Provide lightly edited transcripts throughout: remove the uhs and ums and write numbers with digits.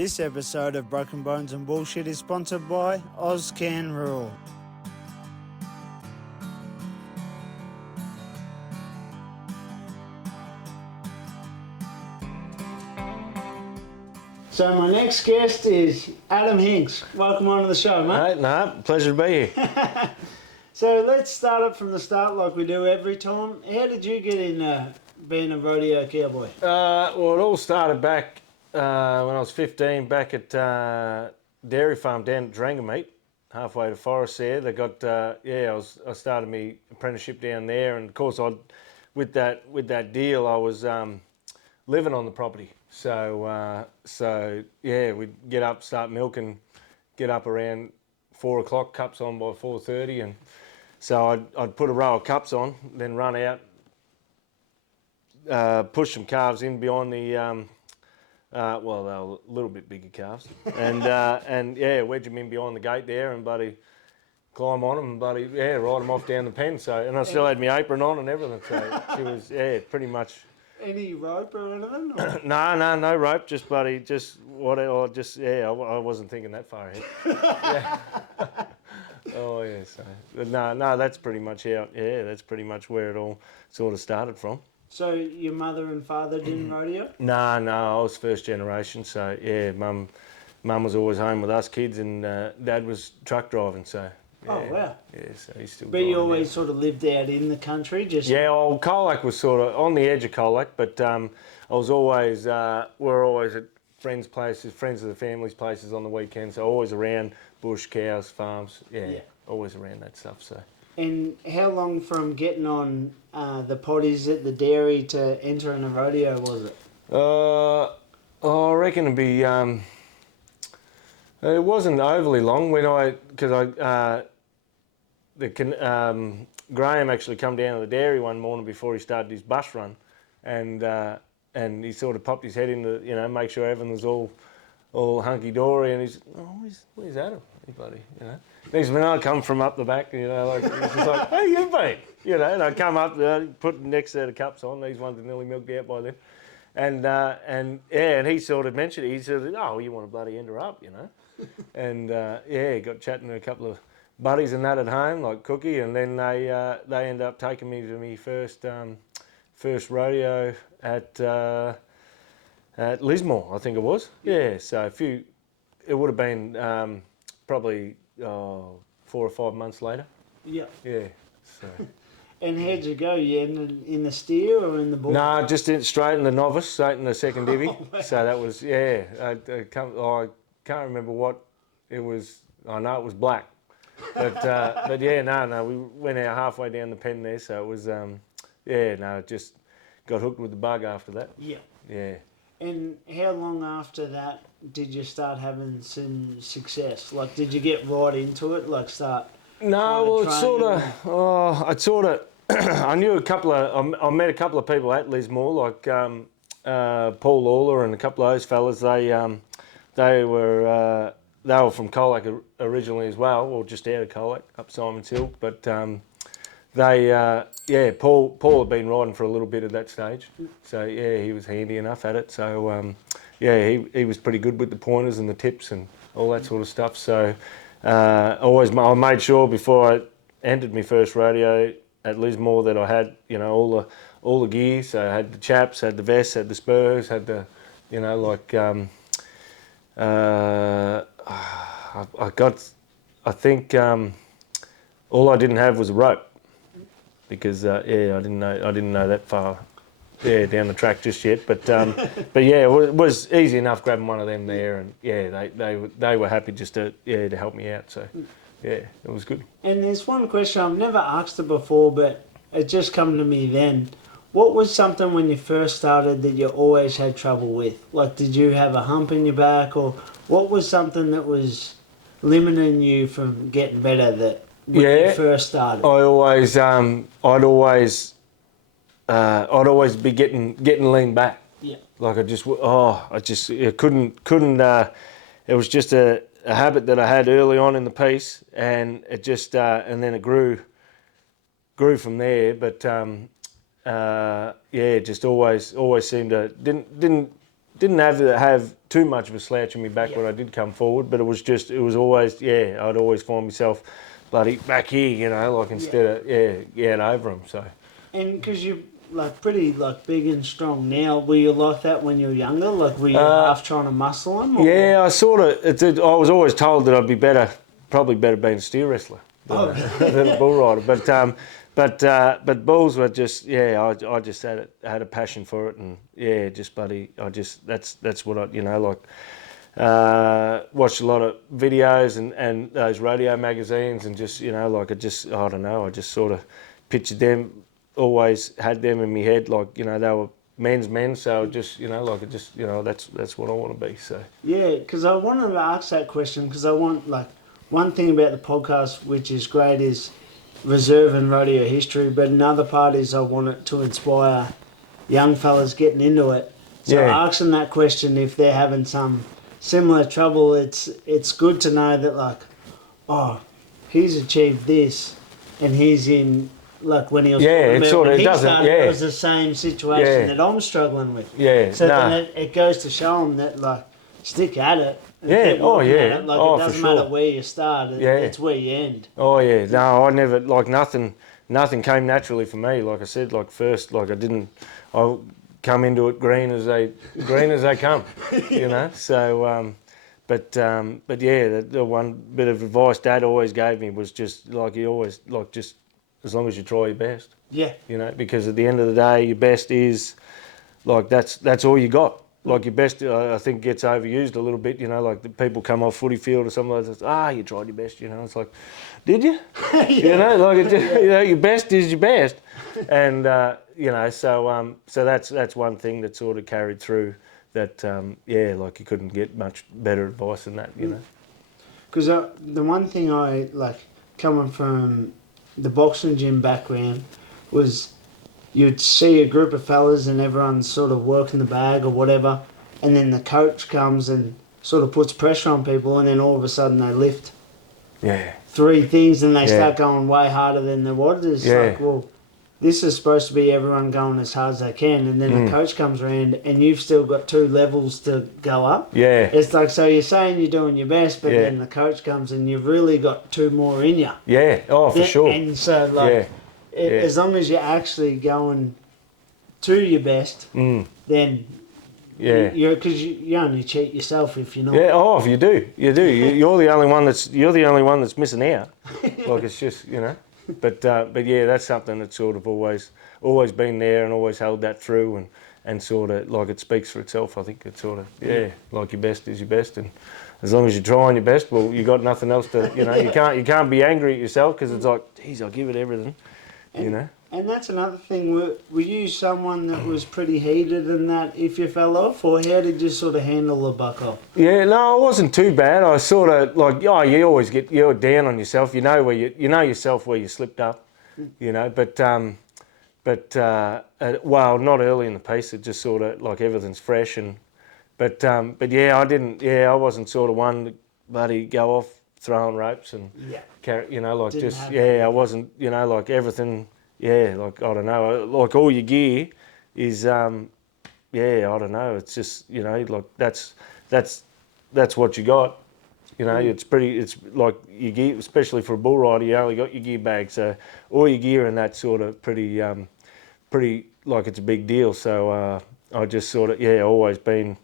This episode of Broken Bones and Bullshit is sponsored by Ozcan Rural. So my next guest is Adam Hinks. Welcome onto the show, mate. Pleasure to be here. So let's start it from the start like we do every time. How did you get in being a rodeo cowboy? Well, it all started back when I was 15, back at dairy farm down at Drangameet, halfway to Forest there. They got, I started my apprenticeship down there, and of course with that deal I was living on the property. So we'd get up, start milking, get up around 4 o'clock, cups on by 4:30, and so I'd put a row of cups on, then run out, push some calves in behind the, they were a little bit bigger calves, and wedge them in behind the gate there, and buddy, climb on them, and buddy, ride them off down the pen. So, and I still had my apron on and everything. So she was, pretty much. Any rope or anything? Or? No rope. Just buddy, I wasn't thinking that far ahead. Yeah. Oh yeah. So no, that's pretty much how. Yeah, that's pretty much where it all sort of started from. So your mother and father didn't rodeo? No, I was first generation. So yeah, mum was always home with us kids, and dad was truck driving. So. Yeah, oh wow! Yeah, so he's still. But you always sort of lived out in the country, just. Yeah, well, Colac was sort of on the edge of Colac, but I was always we're always at friends' places, friends of the family's places on the weekends. So always around bush, cows, farms. Yeah, always around that stuff. So. And how long from getting on the potties at the dairy to entering a rodeo was it? I reckon it'd be. It wasn't overly long Graham actually come down to the dairy one morning before he started his bus run, and he sort of popped his head in to make sure everything was all hunky dory, and he's where's Adam? Hey buddy, Next minute I come from up the back, he's just like, hey you been, and I come up, put the next set of cups on. These ones are nearly milked out by then. And he sort of mentioned it. He said, "Oh, you want to bloody end her up, And got chatting to a couple of buddies and that at home, like Cookie, and then they ended up taking me to my first rodeo at Lismore, I think it was. Yeah, so it would have been probably 4 or 5 months later. Yeah. Yeah. So. And how'd you go? You ended in the steer or in the bull? No, just straight in the novice, straight in the second divvy. Oh, wow. So that was, I can't remember what it was. I know it was black. But we went out halfway down the pen there. So it was, just got hooked with the bug after that. Yeah. Yeah. And how long after that did you start having some success? Like, did you get right into it? Like, start... No, well, it's sort of, I knew I met a couple of people at Lismore, like Paul Lawler and a couple of those fellas. They were from Colac originally as well, or just out of Colac, up Simon's Hill. But Paul had been riding for a little bit at that stage. So yeah, he was handy enough at it. So he was pretty good with the pointers and the tips and all that sort of stuff. So. I made sure before I entered my first rodeo at Lismore that I had, all the gear. So I had the chaps, had the vests, had the spurs, had the, all I didn't have was a rope because I didn't know that far. Yeah, down the track just yet, but it was easy enough grabbing one of them there, and they were happy just to help me out. So it was good. And there's one question I've never asked it before, but it just come to me then. What was something when you first started that you always had trouble with? Like, did you have a hump in your back, or what was something that was limiting you from getting better that when you first started? I'd always be getting lean back. Yeah. Like I couldn't. It was just a habit that I had early on in the piece, and it just and then it grew from there. But just always seemed to didn't have too much of a slouch in my back when I did come forward, but it was always, I'd always find myself bloody back here, you know, like instead of, getting over them, so. And because you're like pretty like big and strong now, were you like that when you were younger? Like were you half trying to muscle them? Or? Yeah, I was always told that I'd be probably better being a steer wrestler than a bull rider. But bulls were just, I just had a passion for it, and that's what I, you know, like watched a lot of videos and those rodeo magazines, and just, you know, like I don't know, I just sort of pictured them, always had them in my head, like, you know, they were men's men, so just, you know, like, you know, that's what I want to be, so. Yeah, because I wanted to ask that question, because I want, like, one thing about the podcast, which is great, is reserve and rodeo history, but another part is I want it to inspire young fellas getting into it. So asking that question, if they're having some similar trouble, it's good to know that, like, oh, he's achieved this, and he's in, like, when he was it was the same situation that I'm struggling with. Yeah, so then it goes to show them that, like, stick at it. It doesn't matter where you start, it's where you end. Oh yeah, no, I never, like, nothing came naturally for me. Like I said, like, first, like, I come into it green as they come, you know. So, but yeah, the one bit of advice Dad always gave me was just like, he always, like, just as long as you try your best. Yeah. You know, because at the end of the day, your best is, like, that's all you got. Like, your best, I think, gets overused a little bit, you know, like the people come off footy field or something like that, you tried your best, you know. It's like, did you? You know, like, you know, your best is your best. And, you know, so that's one thing that sort of carried through that, like, you couldn't get much better advice than that, you know. Because the one thing I, like, coming from the boxing gym background, was you'd see a group of fellas and everyone's sort of working the bag or whatever, and then the coach comes and sort of puts pressure on people, and then all of a sudden they lift 3 things and they start going way harder than the what it is. Like, well, this is supposed to be everyone going as hard as they can, and then the coach comes around and you've still got 2 levels to go up. Yeah. It's like, so you're saying you're doing your best, but then the coach comes and you've really got 2 more in you. Yeah, for sure. And so, like, as long as you're actually going to your best, then because you only cheat yourself if you're not. Yeah, if you do, you're the only one that's missing out. Like, it's just, you know, but yeah, that's something that's sort of always been there and always held that through, and sort of, like, it speaks for itself. I think it's sort of like, your best is your best, and as long as you're trying your best, well, you got nothing else to, you know, you can't be angry at yourself, because it's like, geez, I'll give it everything. You know, and that's another thing. Were you someone that was pretty heated in that if you fell off, or how did you sort of handle the buck off? Yeah, no, it wasn't too bad. I sort of, like, you're down on yourself. You know yourself where you slipped up. You know, but well, not early in the piece. It just sort of, like, everything's fresh, but yeah, I wasn't sort of one to bloody go off throwing ropes and carry, you know, like, just I wasn't, you know, like, everything, like, I don't know, like, all your gear is I don't know, it's just, you know, like, that's what you got, you know. It's like your gear, especially for a bull rider, you only got your gear bag, so all your gear and that's sort of pretty like, it's a big deal. So I just sort of always been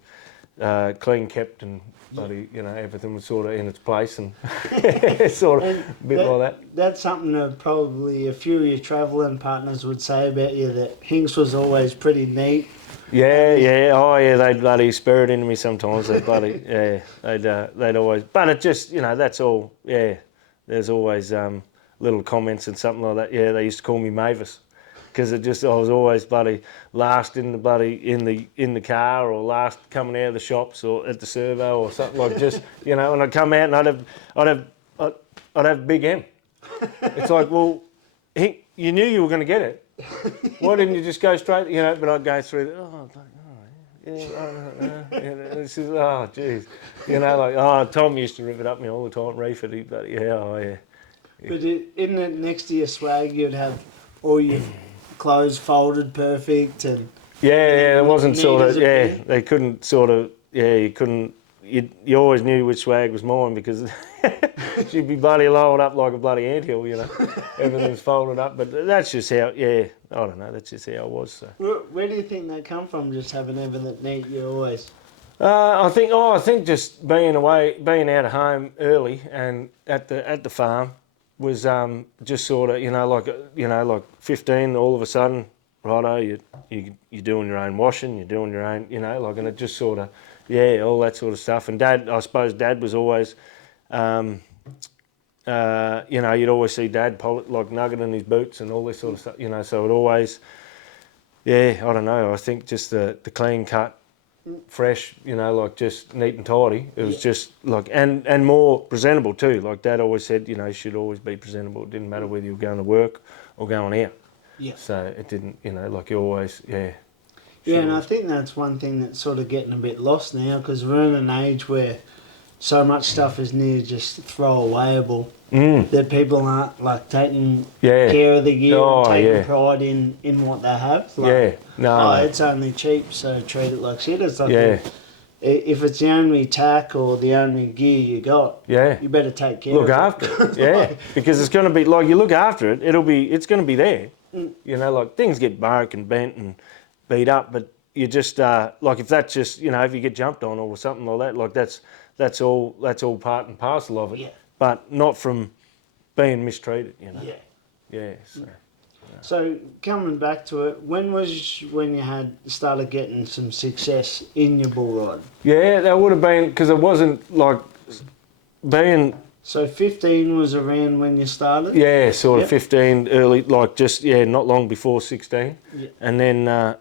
clean kept, and bloody, you know, everything was sort of in its place, and sort of a bit like that. That's something that probably a few of your travelling partners would say about you, that Hinks was always pretty neat. They'd bloody spur it into me sometimes. They'd bloody, they'd always, but it just, you know, that's all, there's always little comments and something like that. Yeah, they used to call me Mavis, because I was always bloody last in the car, or last coming out of the shops, or at the servo, or something, like, just, you know. And I'd come out and I'd have Big M. It's like, well, you knew you were going to get it. Why didn't you just go straight? You know, but I'd go through. This is, oh, jeez. You know, like, Tom used to rip it up me all the time. Reeford, but yeah. But in the next to your swag, you'd have all your clothes folded perfect, and Yeah, it wasn't neat sort as of, a yeah, pin. they couldn't sort of, you couldn't, you always knew which swag was mine because she'd be bloody lowered up like a bloody anthill. Everything's folded up. But that's just how, I don't know, that's just how I was. So. Where do you think that come from? Just having everything neat, you always. I think just being away, being out of home early and at the farm was just sort of, like 15, all of a sudden, righto, you're doing your own washing, you're doing your own, and it just sort of, all that sort of stuff. And I suppose Dad was always, you'd always see Dad like nuggeting his boots and all this sort of stuff, so it always, I don't know, I think just the clean cut, fresh, like just neat and tidy. It was just like, and more presentable too. Like Dad always said, you should always be presentable. It didn't matter whether you were going to work or going out. Yeah. So it didn't, like you always, Yeah, and I think that's one thing that's sort of getting a bit lost now because we're in an age where so much stuff is near just throwawayable that people aren't like taking care of the gear and taking pride in what they have. Like, it's only cheap, so treat it like shit. It's like if it's the only tack or the only gear you got, you better take care look of after it. Because it's going to be like you look after it, it's going to be there. Like things get broke and bent and beat up, but you just like if that's just if you get jumped on or something like that, like that's all part and parcel of it. Yeah. But not from being mistreated. Yeah. So. So coming back to it, when you had started getting some success in your bull ride? Yeah, that would have been because it wasn't like being. So 15 was around when you started? Yeah, sort of 15, early, like just not long before 16, and then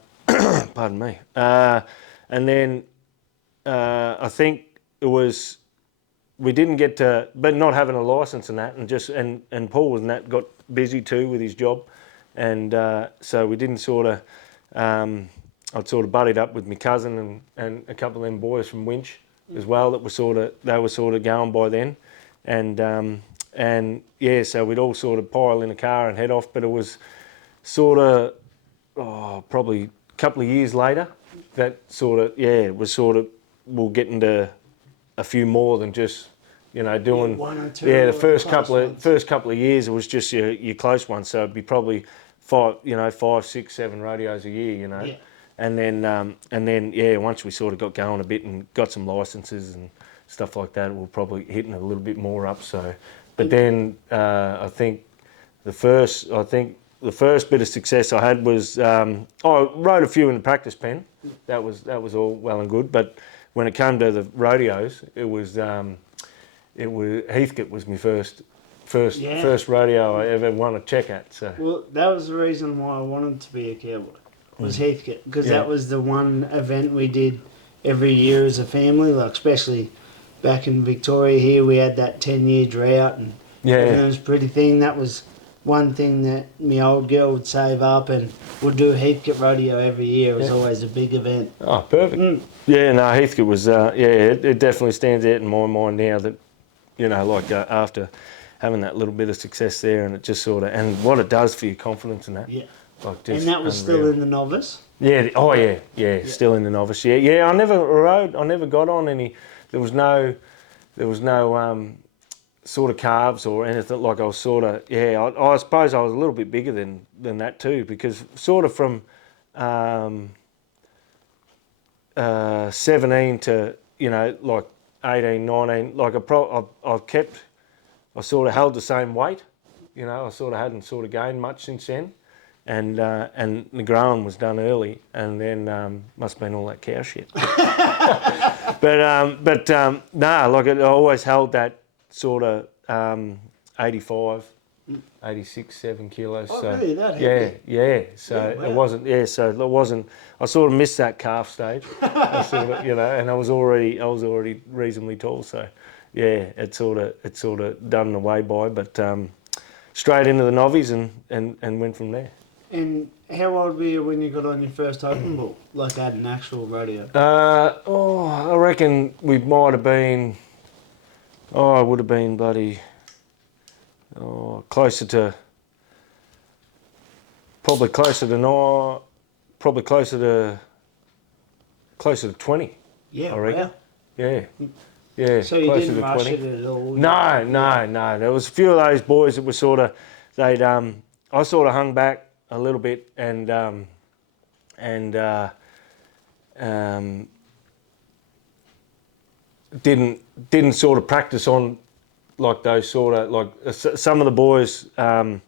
pardon me, and then I think it was we didn't get to, but not having a license and that, and just and Paul and that got busy too with his job. And so we didn't sort of, I'd sort of buddied up with my cousin and a couple of them boys from Winch as well that were they were sort of going by then. And so we'd all sort of pile in a car and head off, but it was sort of, probably a couple of years later that sort of, it was sort of, we'll get into a few more than just, doing one or two. The first couple of years it was just your close ones. So it'd be probably 5, 6, 7 radios a year, Yeah. And then once we sort of got going a bit and got some licenses and stuff like that, we're probably hitting a little bit more up. So, but then I think the first bit of success I had was I rode a few in the practice pen. That was all well and good, but when it came to the rodeos, it was Heathcote was my first rodeo I ever won a check at. So well, that was the reason why I wanted to be a cowboy. Was Heathcote because that was the one event we did every year as a family. Like especially back in Victoria here, we had that 10-year drought and everything was a pretty thing. That was one thing that my old girl would save up and would do Heathcote rodeo every year. It was always a big event. Oh, perfect. Yeah, no, Heathcote was it definitely stands out in my mind now that after having that little bit of success there, and it just sort of, and what it does for your confidence and that. Yeah. Like just and that was unreal. still in the novice? Yeah. Oh, yeah. Still in the novice. Yeah. I never rode. I never got on any. There was no sort of calves or anything. Like I was sort of. Yeah. I suppose I was a little bit bigger than that too, because sort of from 17 to like 18, 19. Like I sort of held the same weight. I sort of hadn't sort of gained much since then. And the growing was done early, and then must have been all that cow shit. but like I always held that sort of 85, 86, 7 kilos. Oh, so really? That heavy? yeah. So wow. it wasn't. Yeah, so it wasn't. I sort of missed that calf stage. I sort of, and I was already reasonably tall. So yeah, it sort of done away by, but straight into the novice and went from there. And how old were you when you got on your first open bull, like at an actual rodeo? I reckon we might have been. I would have been bloody. Closer to 9, probably closer to 20. Yeah, I reckon. wow. Yeah, yeah. So you closer didn't to rush 20. it at all? No. There was a few of those boys that were sort of, I sort of hung back a little bit and didn't sort of practice on like those sort of some of the boys that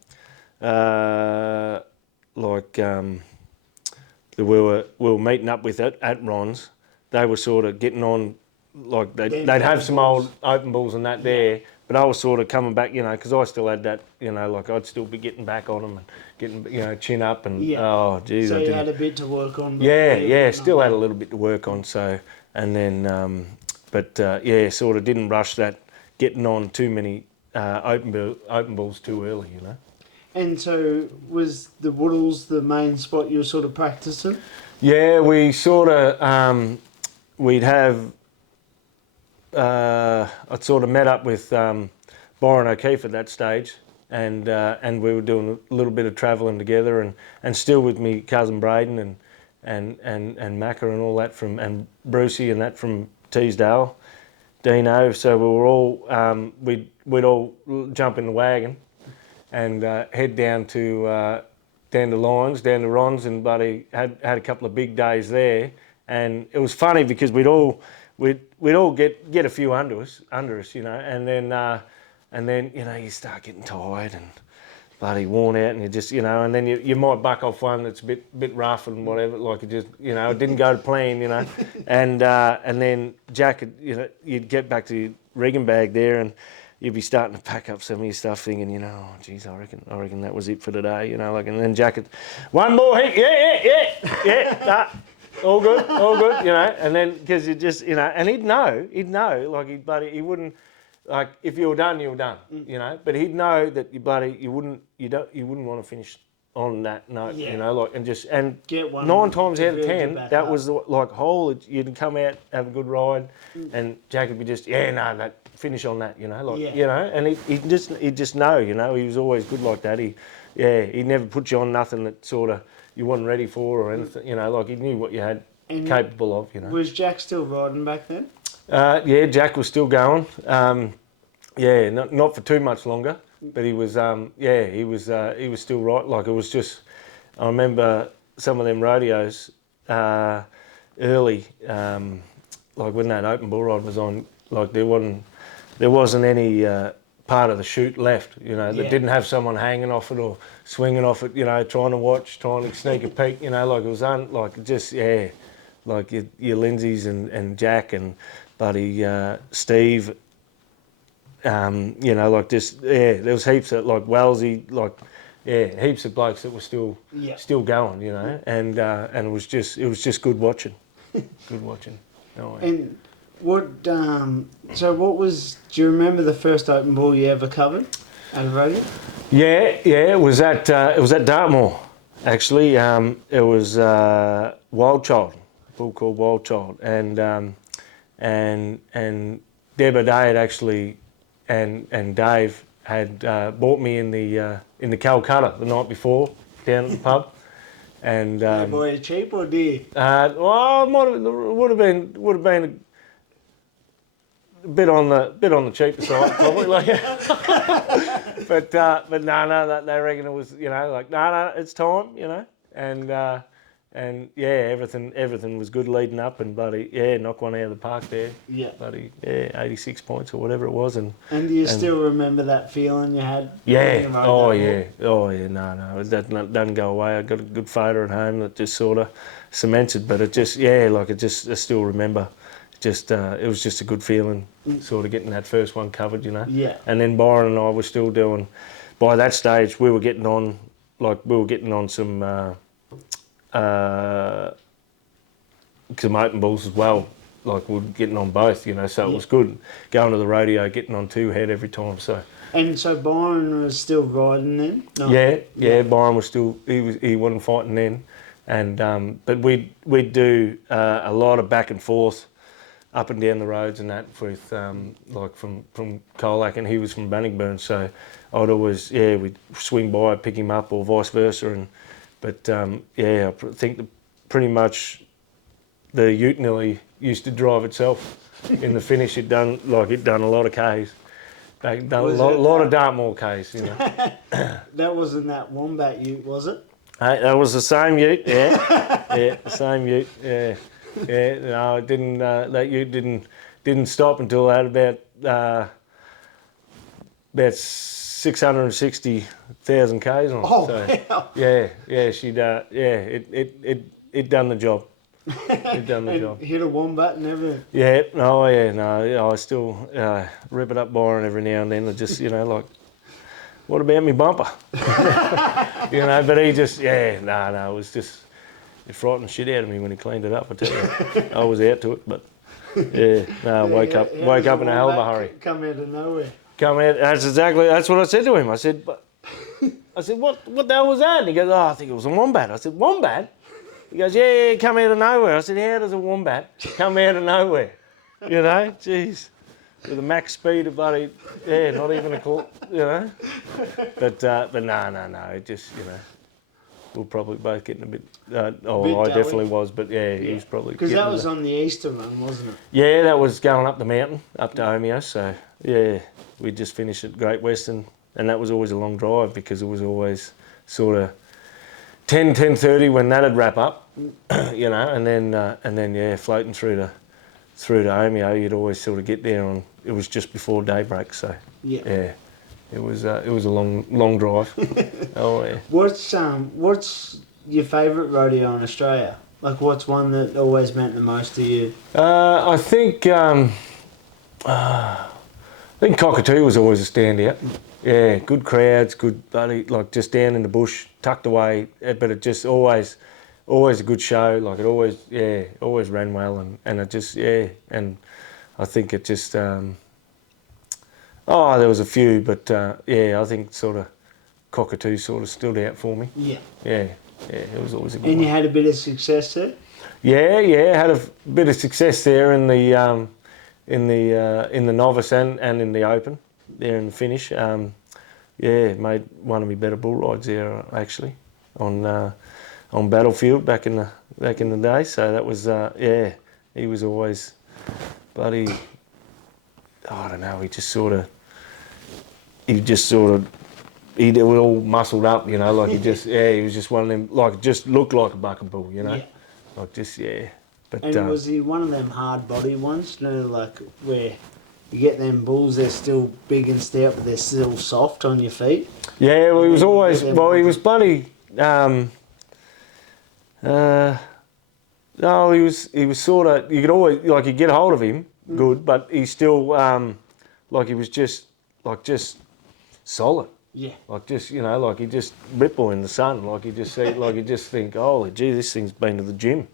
we were meeting up with at Ron's. They were sort of getting on, like they'd have some old open balls and that there, but I was sort of coming back, because I still had that, like I'd still be getting back on them and getting, chin up and oh geez, So I you didn't. had a bit to work on. Yeah, still had a little bit to work on. So and then, sort of didn't rush that, getting on too many open balls too early, And so was the Woodles the main spot you were sort of practicing? Yeah, we sort of we'd have. I'd sort of met up with Byron O'Keefe at that stage, and we were doing a little bit of travelling together, and still with me cousin Braden and Macca and all that and Brucey and that from Teesdale, Dino. So we were all we'd all jump in the wagon and head down to Lyons, down to Ron's, and buddy had a couple of big days there, and it was funny because we'd all get a few under us, and then you start getting tired and bloody worn out, and you just and then you might buck off one that's a bit rough and whatever, like it just it didn't go to plan, and then Jack, you'd get back to your rigging bag there and you'd be starting to pack up some of your stuff, thinking, oh, geez, I reckon that was it for today, and then Jack, one more hit, yeah, all good, and then because you just, and he'd know, like he wouldn't, like if you were done, you were done, but he'd know that you wouldn't want to finish on that note, and Get one 9 times to out of build you 10, back that up. was like you'd come out, have a good ride, and Jack would be just, that finish on that, and he'd just know, he was always good like that. He never put you on nothing that sort of you wasn't ready for or anything, like he knew what you had capable of, Was Jack still riding back then? Yeah, Jack was still going. Not for too much longer, but he was. He was still right. Like it was just. I remember some of them rodeos early, like when that open bull ride was on. Like there wasn't any part of the chute left. That didn't have someone hanging off it or swinging off it. Trying to watch, trying to sneak a peek. Like it was like your Lindsays and Jack and buddy Steve, like just there was heaps of like Wellesley, heaps of blokes that were still going, and it was just good watching, good watching. No way. And what? Do you remember the first open ball you ever covered at a rodeo? Yeah, it was at Dartmoor, actually. It was Wild Child, a bull called Wild Child, and Deb O'Day had actually, and Dave had bought me in the Calcutta the night before down at the pub, and Boy, cheap or dear? well, would have been a bit on the cheaper side probably, like, but no, they reckon it was no, it's time, and everything was good leading up, and buddy, knock one out of the park there, buddy, 86 points or whatever it was, and do you still remember that feeling you had? no, it doesn't go away. I got a good photo at home that just sort of cements it, but it just I still remember. It was just a good feeling, sort of getting that first one covered, Yeah. And then Byron and I were still doing. By that stage, we were getting on some open balls as well. Like we were getting on both, So it was good going to the rodeo, getting on 2 head every time. So. And so Byron was still riding then? No. Yeah. Byron was still. He wasn't fighting then, and but we'd do a lot of back and forth, up and down the roads and that with like from Colac, and he was from Bannockburn, so I'd always we'd swing by, pick him up, or vice versa, I think pretty much the ute nearly used to drive itself. In the finish, it done a lot of Ks. Done a lot of Dartmoor Ks, you know. That wasn't that Wombat ute, was it? Hey, that was the same ute, yeah, yeah, the same ute, yeah, yeah. No, it didn't. That ute didn't stop until it had about 660,000 Ks on. Oh, so, wow. yeah, it done the job. It done the And job. hit a wombat and everything. Yeah, no, I still rip it up Byron every now and then. I just, like, what about me bumper? But he just, it was just, it frightened the shit out of me when he cleaned it up, I tell you. I was out to it, but woke up in a hell of a hurry. Come out of nowhere. That's what I said to him. I said, what the hell was that? And he goes, I think it was a wombat. I said, wombat? He goes, yeah, come out of nowhere. I said, how does a wombat come out of nowhere? Jeez. With a max speed of bloody, not even a call, But no, it just, we're probably both getting a bit, I definitely was, but he was probably because that was on the Easter run, wasn't it? Yeah, that was going up the mountain, up to Omeo, so, we just finished at Great Western, and that was always a long drive because it was always sort of 10:30 when that'd wrap up, and then floating through to Omeo, you'd always sort of get there on. It was just before daybreak, so it was a long drive. Oh yeah. What's your favourite rodeo in Australia? Like, what's one that always meant the most to you? I think Cockatoo was always a standout. Yeah, good crowds, good buddy, like just down in the bush, tucked away, but it just always a good show. Like it always ran well, and it just and I think it just there was a few, but I think sort of Cockatoo sort of stood out for me. Yeah, it was always a good one. And you had a bit of success there. Yeah, had a bit of success there in the novice and in the open. There in the finish, made one of my better bull rides there actually on Battlefield back in the day. So that was he was always bloody. I don't know. He was all muscled up, like he was just one of them, like just looked like a bucket bull, like just But and was he one of them hard body ones? Like where you get them bulls, they're still big and stout, but they're still soft on your feet. Yeah, well, he was always. Well, he was bloody. No, he was sort of. You could always you get hold of him, good, but he's still he was just solid. Yeah. Like he just ripple in the sun. Like you just see, you just think, oh, gee, this thing's been to the gym.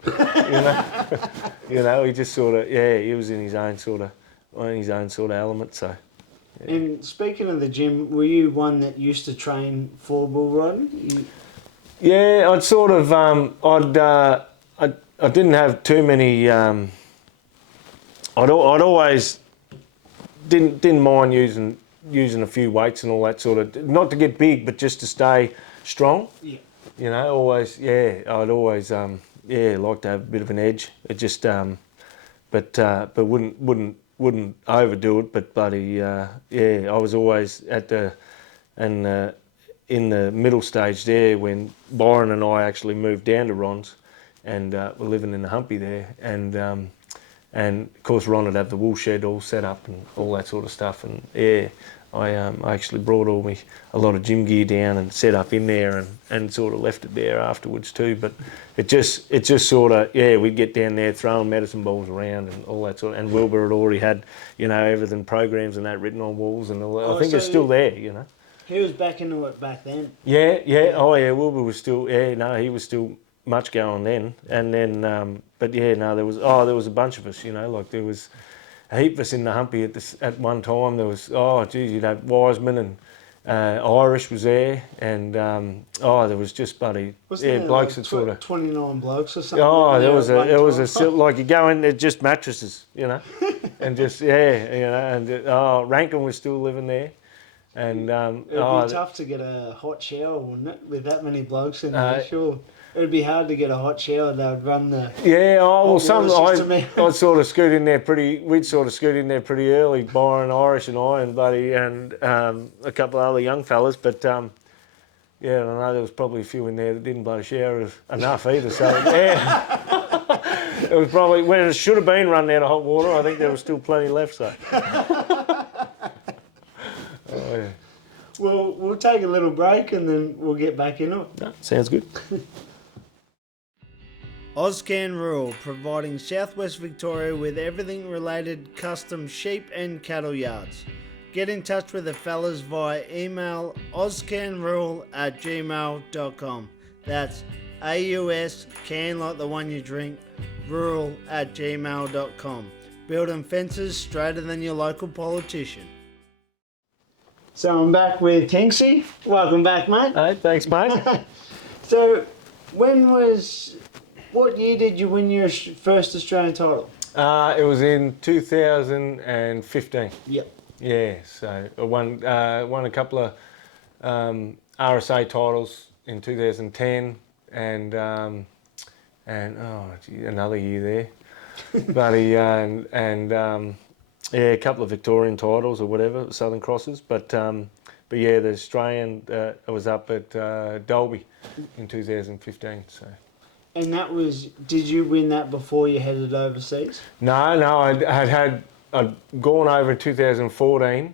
He just sort of he was in his own sort of. In his own sort of element, so. Yeah. And speaking of the gym, were you one that used to train for bull riding? Yeah, I'd sort of. I didn't have too many. I'd always didn't mind using a few weights and all that sort of. Not to get big, but just to stay strong. Yeah. Always. Yeah, I'd always. Like to have a bit of an edge. It just. But wouldn't overdo it, but bloody I was always in the middle stage there when Byron and I actually moved down to Ron's, and were living in the Humpy there, and of course Ron would have the wool shed all set up and all that sort of stuff, and I actually brought a lot of gym gear down and set up in there and sort of left it there afterwards too. But it just sort of we'd get down there throwing medicine balls around and all that sort of, and Wilbur had already had everything, programs and that written on walls and all that. I think it's still there. He was back into it back then. Yeah. Oh yeah, Wilbur was still he was still much going then, and then there was a bunch of us. There was a heap of us in the Humpy at one time. There was you'd have Wiseman and Irish was there, and there was just blokes that sort of 29 blokes or something. Oh, there was like you go in, they're just mattresses, and just and Rankin was still living there, and it'd be tough to get a hot shower, wouldn't it, with that many blokes in there? Sure. It'd be hard to get a hot shower. They would run the Yeah, oh, well, hot water system out. I'd sort of scoot in there we'd sort of scoot in there pretty early, Byron, Irish and I and Buddy and a couple of other young fellas, but yeah, I know there was probably a few in there that didn't bloody shower enough either, so yeah. It was probably, when it should have been running out of hot water, I think there was still plenty left, so. Oh, yeah. Well, we'll take a little break and then we'll get back into it. No, sounds good. Ozcan Rural, providing Southwest Victoria with everything related custom sheep and cattle yards. Get in touch with the fellas via email ozcanrural@gmail.com. That's AUS, can like the one you drink, rural@gmail.com. Building fences straighter than your local politician. So I'm back with Hinkley. Welcome back, mate. Hey, thanks, mate. So, what year did you win your first Australian title? It was in 2015. Yep. Yeah, so I won a couple of RSA titles in 2010 and another year there, buddy, and yeah, a couple of Victorian titles or whatever, Southern Crosses, but yeah, the Australian I was up at Dalby in 2015. So. And that was, did you win that before you headed overseas? No, I'd gone over in 2014,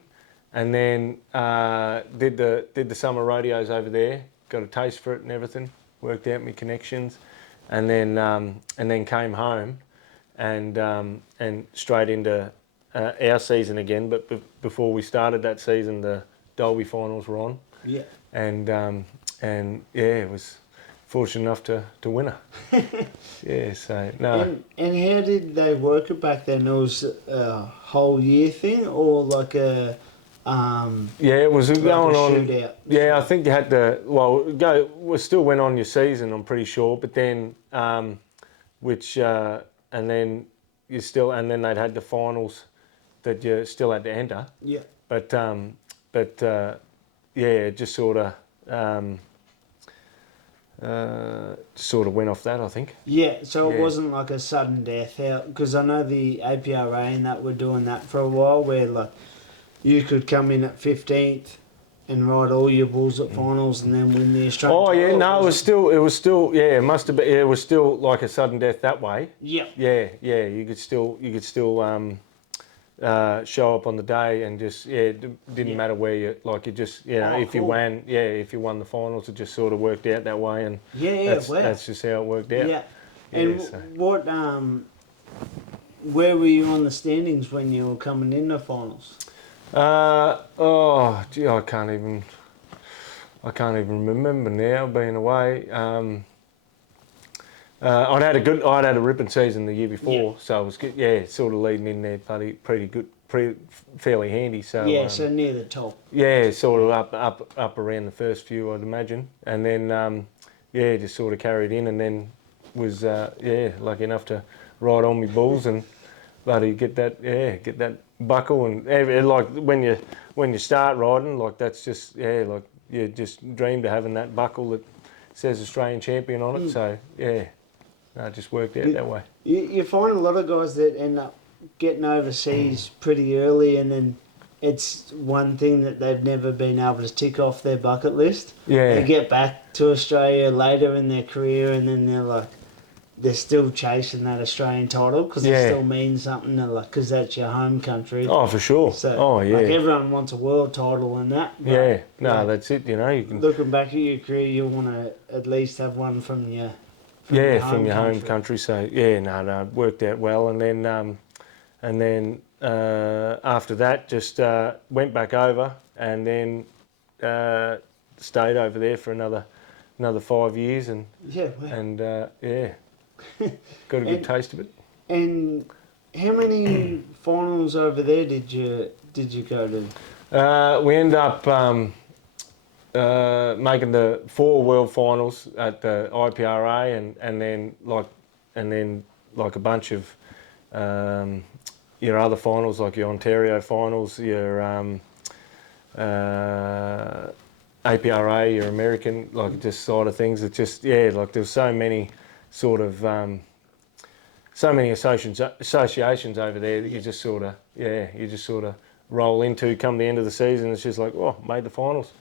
and then did the summer rodeos over there. Got a taste for it and everything. Worked out my connections, and then came home, and straight into our season again. But before we started that season, the Dolby finals were on. Yeah. And yeah, it was fortunate enough to win her. Yeah, so no. And how did they work it back then? It was a whole year thing, or like a yeah, it was like going a on. shootout? Yeah, I think you had to. Well, go. We still went on your season, I'm pretty sure. But then, and then you still, and then they'd had the finals that you still had to enter. Yeah. But yeah, it just sort of went off that, I think. Yeah, so it Yeah. wasn't like a sudden death out, because I know the APRA and that were doing that for a while, where like you could come in at 15th and ride all your bulls at finals and then win the Australian Oh yeah, title. no, it was still yeah, it must have been. It was still like a sudden death that way. Yeah. Yeah, you could still show up on the day and just didn't matter where you just if you cool. won the finals, it just sort of worked out that way, and that's just how it worked out. Yeah. And so. what where were you on the standings when you were coming in the finals? Oh gee, I can't even remember now, being away. I'd had a ripping season the year before, so I was good. Yeah, sort of leading in there, pretty good, fairly handy. So Yeah, so near the top. yeah, sort of up around the first few, I'd imagine, and then just sort of carried in, and then was lucky enough to ride on my bulls and bloody get that buckle, and like when you start riding, like that's just like you just dreamed of having that buckle that says Australian champion on it. So yeah. No, it just worked out that way. You find a lot of guys that end up getting overseas pretty early, and then it's one thing that they've never been able to tick off their bucket list. Yeah. They get back to Australia later in their career, and then they're still chasing that Australian title because it still means something, because that's your home country. Oh, for sure. So, everyone wants a world title and that. Yeah. No, that's it. You can looking back at your career, you want to at least have one from your from your home country. So it worked out well, and then after that, just went back over, and then stayed over there for another 5 years, and got a good taste of it. And how many finals over there did you go to? We ended up making the 4 world finals at the IPRA, and then like a bunch of your other finals, like your Ontario finals, your APRA, you're American, like just side of things. It's just, yeah, like there's so many sort of, so many associations over there that you just sort of, you just sort of roll into come the end of the season. It's just like, oh, made the finals.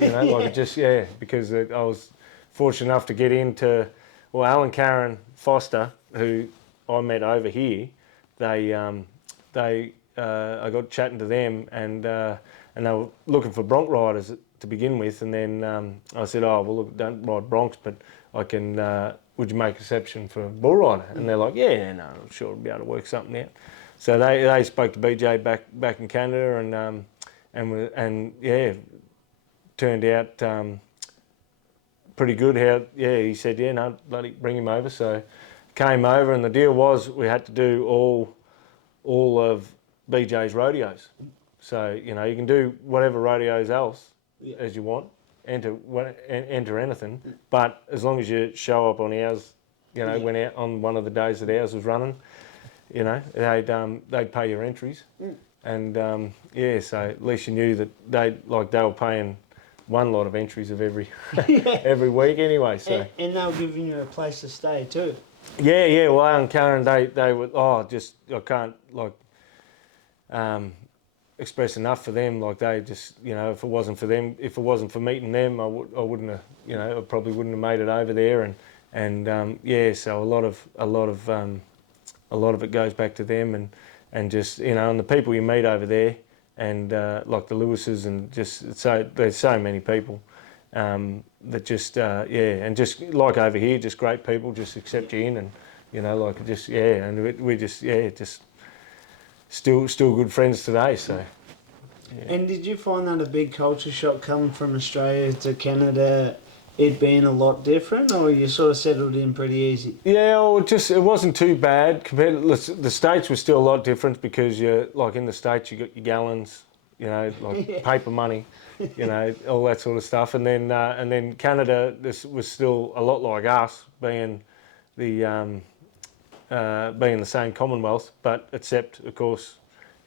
You know, like it just, because I was fortunate enough to get into, well, Alan, Karen, Foster, who I met over here, I got chatting to them and they were looking for bronc riders to begin with, and then I said, oh, well, look, don't ride broncs, but I can, would you make exception for a bull rider? And they're like, yeah, no, I'm sure I'll be able to work something out. So they spoke to BJ back in Canada and yeah, turned out pretty good. He said, yeah, no, bloody bring him over. So came over, and the deal was we had to do all of BJ's rodeos. So, you know, you can do whatever rodeos else as you want, enter anything, but as long as you show up on ours, you know, went out on one of the days that ours was running, you know, they'd pay your entries. And so at least you knew that they were paying one lot of entries of every every week anyway. So and they were giving you a place to stay too. Yeah. Well, Alan and Karen, they were, I can't express enough for them. Like they just, you know, if it wasn't for them, if it wasn't for meeting them, I wouldn't have, you know, I probably wouldn't have made it over there. And so a lot of it goes back to them and just, you know, and the people you meet over there, and like the Lewises, and just there's so many people that just and just like over here, just great people, just accept you in, and you know, like just and we just just still good friends today. So. Yeah. And did you find that a big culture shock coming from Australia to Canada? It being a lot different, or you sort of settled in pretty easy? Yeah, well, it wasn't too bad compared to the States. Was still a lot different because you're like in the States, you got your gallons, you know, like paper money, you know, all that sort of stuff. And then Canada, this was still a lot like us, being the same Commonwealth, but except of course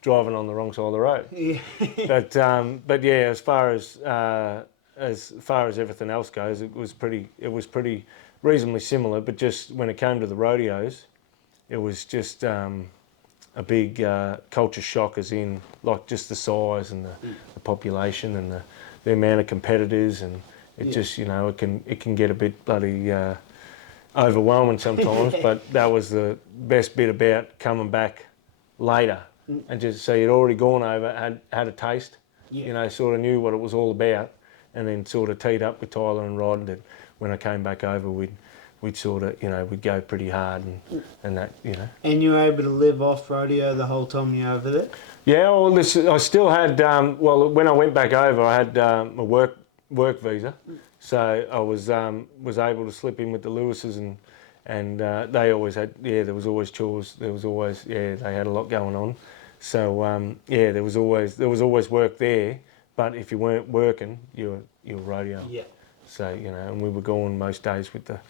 driving on the wrong side of the road. Yeah. But yeah, as far as everything else goes, it was pretty reasonably similar. But just when it came to the rodeos, it was just a big culture shock, as in like just the size and the population and the amount of competitors, and it just, you know, it can get a bit bloody overwhelming sometimes. But that was the best bit about coming back later, and just so you'd already gone over, had a taste, you know, sort of knew what it was all about. And then sort of teed up with Tyler and Rod, and when I came back over, we'd sort of, you know, we'd go pretty hard and that, you know. And you were able to live off rodeo the whole time you were over there? Yeah, well, I still had, when I went back over, I had a work visa, so I was able to slip in with the Lewises, and they always had, there was always chores, there was always, they had a lot going on, so there was always work there. But if you weren't working, you were rodeo. Yeah. So, you know, and we were going most days with the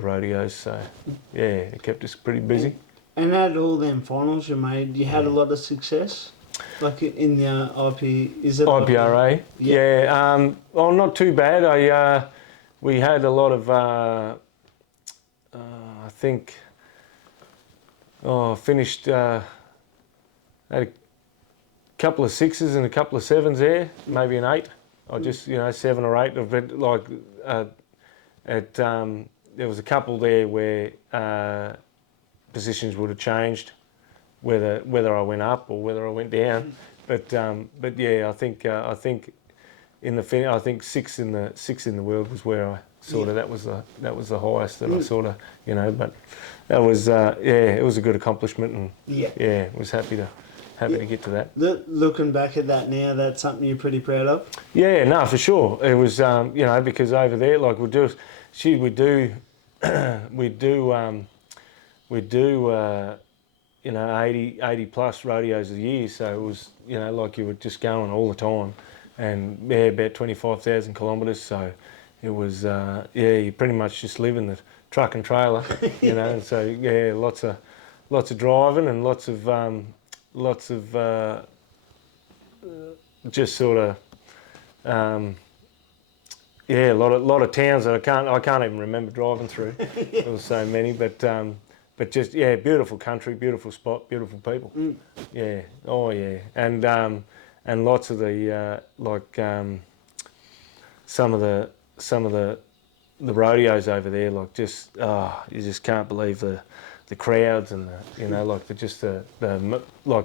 rodeos. So, it kept us pretty busy. And at all them finals you made, you had a lot of success, like in the IP. Is it IPRA? Yeah. Well, not too bad. We had a lot of. I think. Finished. Had a couple of sixes and a couple of sevens there, maybe an 8, or just, you know, 7 or 8 of it. Like there was a couple there where positions would have changed, whether I went up or whether I went down. But yeah, I think in the I think six in the world was where I sort of that was the highest that I sort of, you know. But that was it was a good accomplishment, and was happy to get to that. Looking back at that now, that's something you're pretty proud of? Yeah, no, for sure. It was, you know, because over there, like we do, you know, 80 plus rodeos a year. So it was, you know, like you were just going all the time, and about 25,000 kilometres. So it was, you pretty much just live in the truck and trailer, you know. And so lots of driving and lots of just sort of yeah, a lot of towns that I can't even remember driving through. There was so many, but just yeah, beautiful country, beautiful spot, beautiful people. Yeah, oh yeah, and lots of the some of the rodeos over there, like just you just can't believe the crowds and like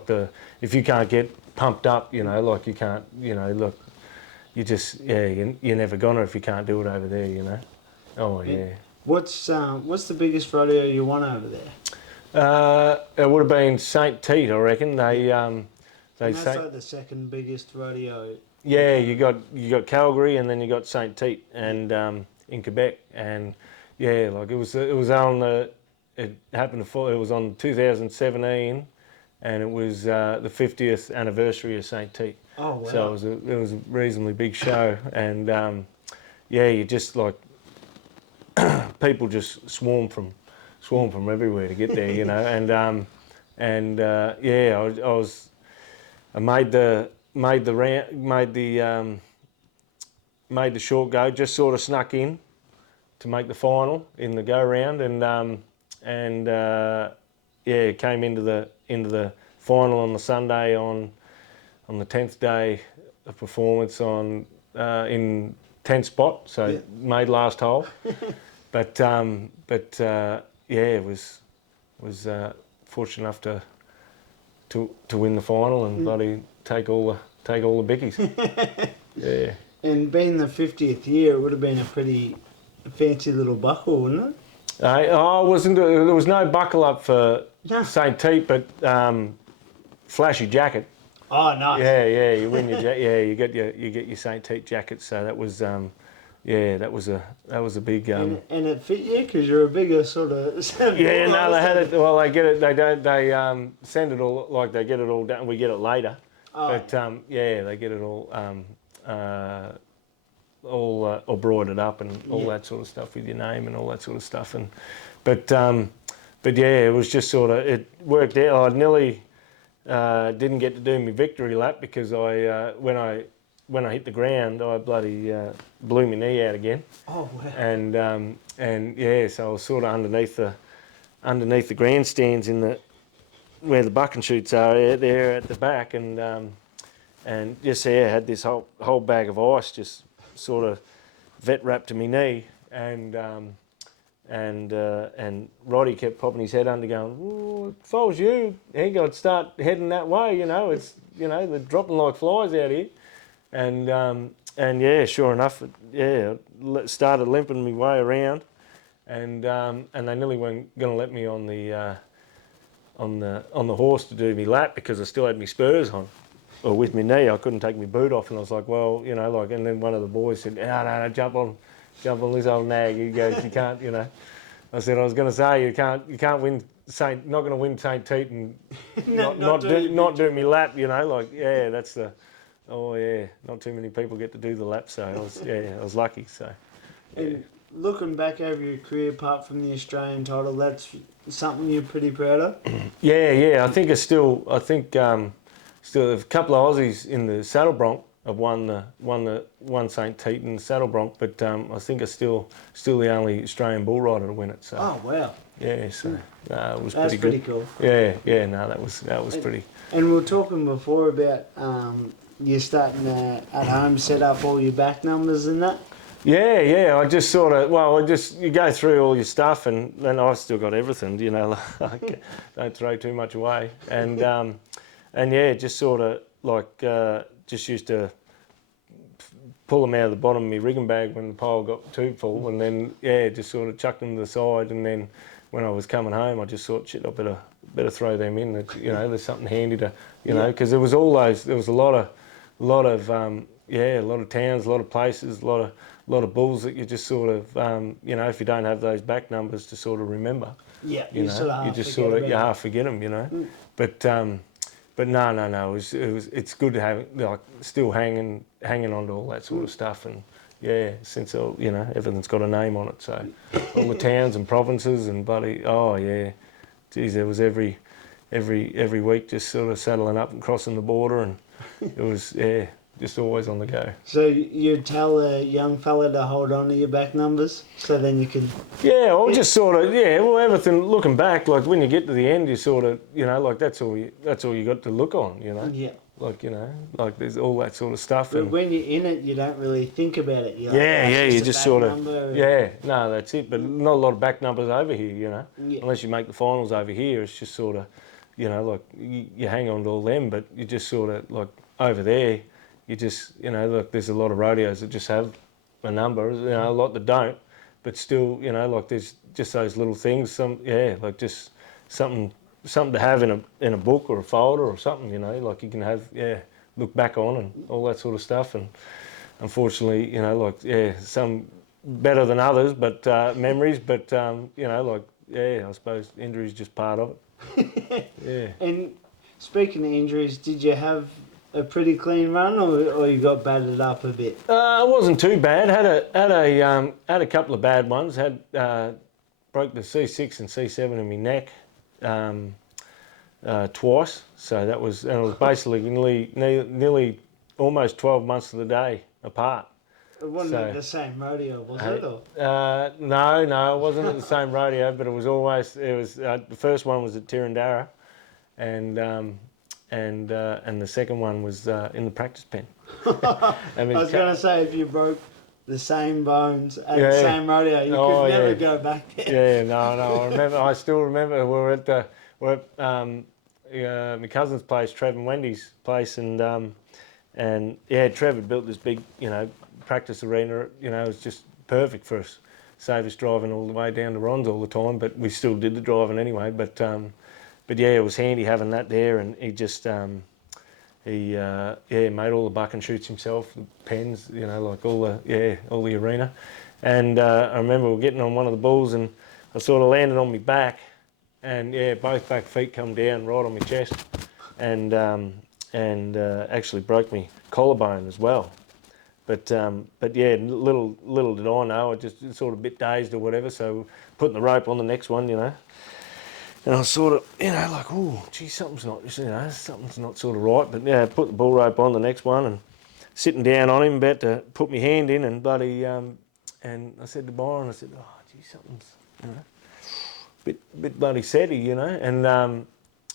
the if you can't get pumped up, like you can't, look, you just you're never gonna if you can't do it over there. Oh yeah. What's the biggest rodeo you won over there? It would have been St. Tite, I reckon. They And that's like the second biggest rodeo. yeah, you got Calgary and then you got St. Tite and in Quebec, and yeah, like it was on it happened to fall. It was on 2017, and it was the 50th anniversary of St. Tite. Oh wow! So it was a reasonably big show, and yeah, you just like people just swarm from everywhere to get there, and yeah, I made the short go, just sort of snuck in to make the final in the go round, and yeah, came into the final on the Sunday on the 10th day of performance in 10th spot, so Yeah. made last hole, but yeah, was fortunate enough to win the final and bloody take all the bickies. Yeah. And being the 50th year, it would have been a pretty fancy little buckle, wouldn't it? There was no buckle up for No. St. Tite, but flashy jacket. Oh, nice. Yeah, you win your you get your St. Tite jacket. So that was yeah, that was a big. And it fit you because you're a bigger sort of. Yeah, no, they had it. Well, they get it. They don't. They send it all, like they get it all done. We get it later. Oh. But yeah, they get it all embroidered up and all that sort of stuff with your name and all that sort of stuff. And but yeah, it was just sort of, it worked out. I nearly didn't get to do my victory lap because when I hit the ground, I bloody blew my knee out again. Oh wow. And yeah, so I was sort of underneath the grandstands where the buck and shoots are there at the back, and just had this whole bag of ice just sort of vet wrapped to my knee, and Roddy kept popping his head under, going, "Ooh, if I was you, Hinkley, I'd start heading that way. It's they're dropping like flies out here." And yeah, sure enough, started limping my way around, and they nearly weren't going to let me on the horse to do my lap because I still had my spurs on, or with my knee. I couldn't take my boot off, and I was like, well, and then one of the boys said, no, jump on this old nag. He goes, you can't, I said, I was going to say you can't win not going to win St. Tite and not do me lap, that's the. Oh yeah, not too many people get to do the lap, so I was lucky. So, yeah. And looking back over your career, apart from the Australian title, that's something you're pretty proud of. Yeah. I think still a couple of Aussies in the saddle bronc have won St. Tite in the saddle bronc, but I think it's still the only Australian bull rider to win it. So. Oh wow. Yeah, so it was That's pretty good. cool. Yeah. No, that was pretty. And we were talking before about you starting to at home set up all your back numbers and that. Yeah. I just sort of, you go through all your stuff, and then I've still got everything, like, don't throw too much away. And yeah, just sort of like, just used to pull them out of the bottom of my rigging bag when the pole got too full, and then, just sort of chucked them to the side. And then when I was coming home, I just thought, shit, I better throw them in. There's something handy to, because there was a lot of towns, a lot of places, a lot of bulls that you just sort of, if you don't have those back numbers to sort of remember, Yeah, you half forget them, But no, it's good to have still hanging on to all that sort of stuff, and since everything's got a name on it, so all the towns and provinces and geez, there was every week just sort of saddling up and crossing the border, and it was just always on the go. So you'd tell a young fella to hold on to your back numbers, so then you can. Yeah, or just sort of, yeah. Well, everything looking back, like when you get to the end, you sort of, like that's all you got to look on, Yeah. Like like there's all that sort of stuff. But And when you're in it, you don't really think about it. You're yeah, like, oh, yeah, it's you a just back sort of, number. yeah, no, that's it. But not a lot of back numbers over here, Yeah. unless you make the finals over here. It's just sort of, like you hang on to all them, but you just sort of like over there, you just, look, there's a lot of rodeos that just have a number, a lot that don't, but still, like there's just those little things. Like just something to have in a book or a folder or something, like you can have, look back on and all that sort of stuff. And unfortunately, some better than others, but memories. But I suppose injury is just part of it. Yeah. And speaking of injuries, did you have a pretty clean run, or you got battered up a bit? It wasn't too bad. Had a couple of bad ones. Had broke the C6 and C7 in my neck twice. So that was, and it was basically nearly almost 12 months to the day apart. It wasn't at the same rodeo, was it? Or? No, it wasn't at the same rodeo, but it was the first one was at Tirandara, and the second one was in the practice pen. I was going to say, if you broke the same bones at the same rodeo, you could never go back there. Yeah, no. I still remember we were at my cousin's place, Trev and Wendy's place, and Trev had built this big, practice arena. It was just perfect for us. Save us driving all the way down to Ron's all the time, but we still did the driving anyway. But it was handy having that there, and he just he made all the buck and shoots himself, the pens, like all the arena. And I remember we were getting on one of the bulls, and I sort of landed on my back, and both back feet come down right on my chest, and actually broke me collarbone as well. But little did I know, I just sort of a bit dazed or whatever. So putting the rope on the next one, and I was sort of, like, oh, gee, something's not sort of right. But put the bull rope on the next one and sitting down on him, about to put my hand in, and bloody, and I said to Byron, I said, oh, gee, something's, bit bloody setty,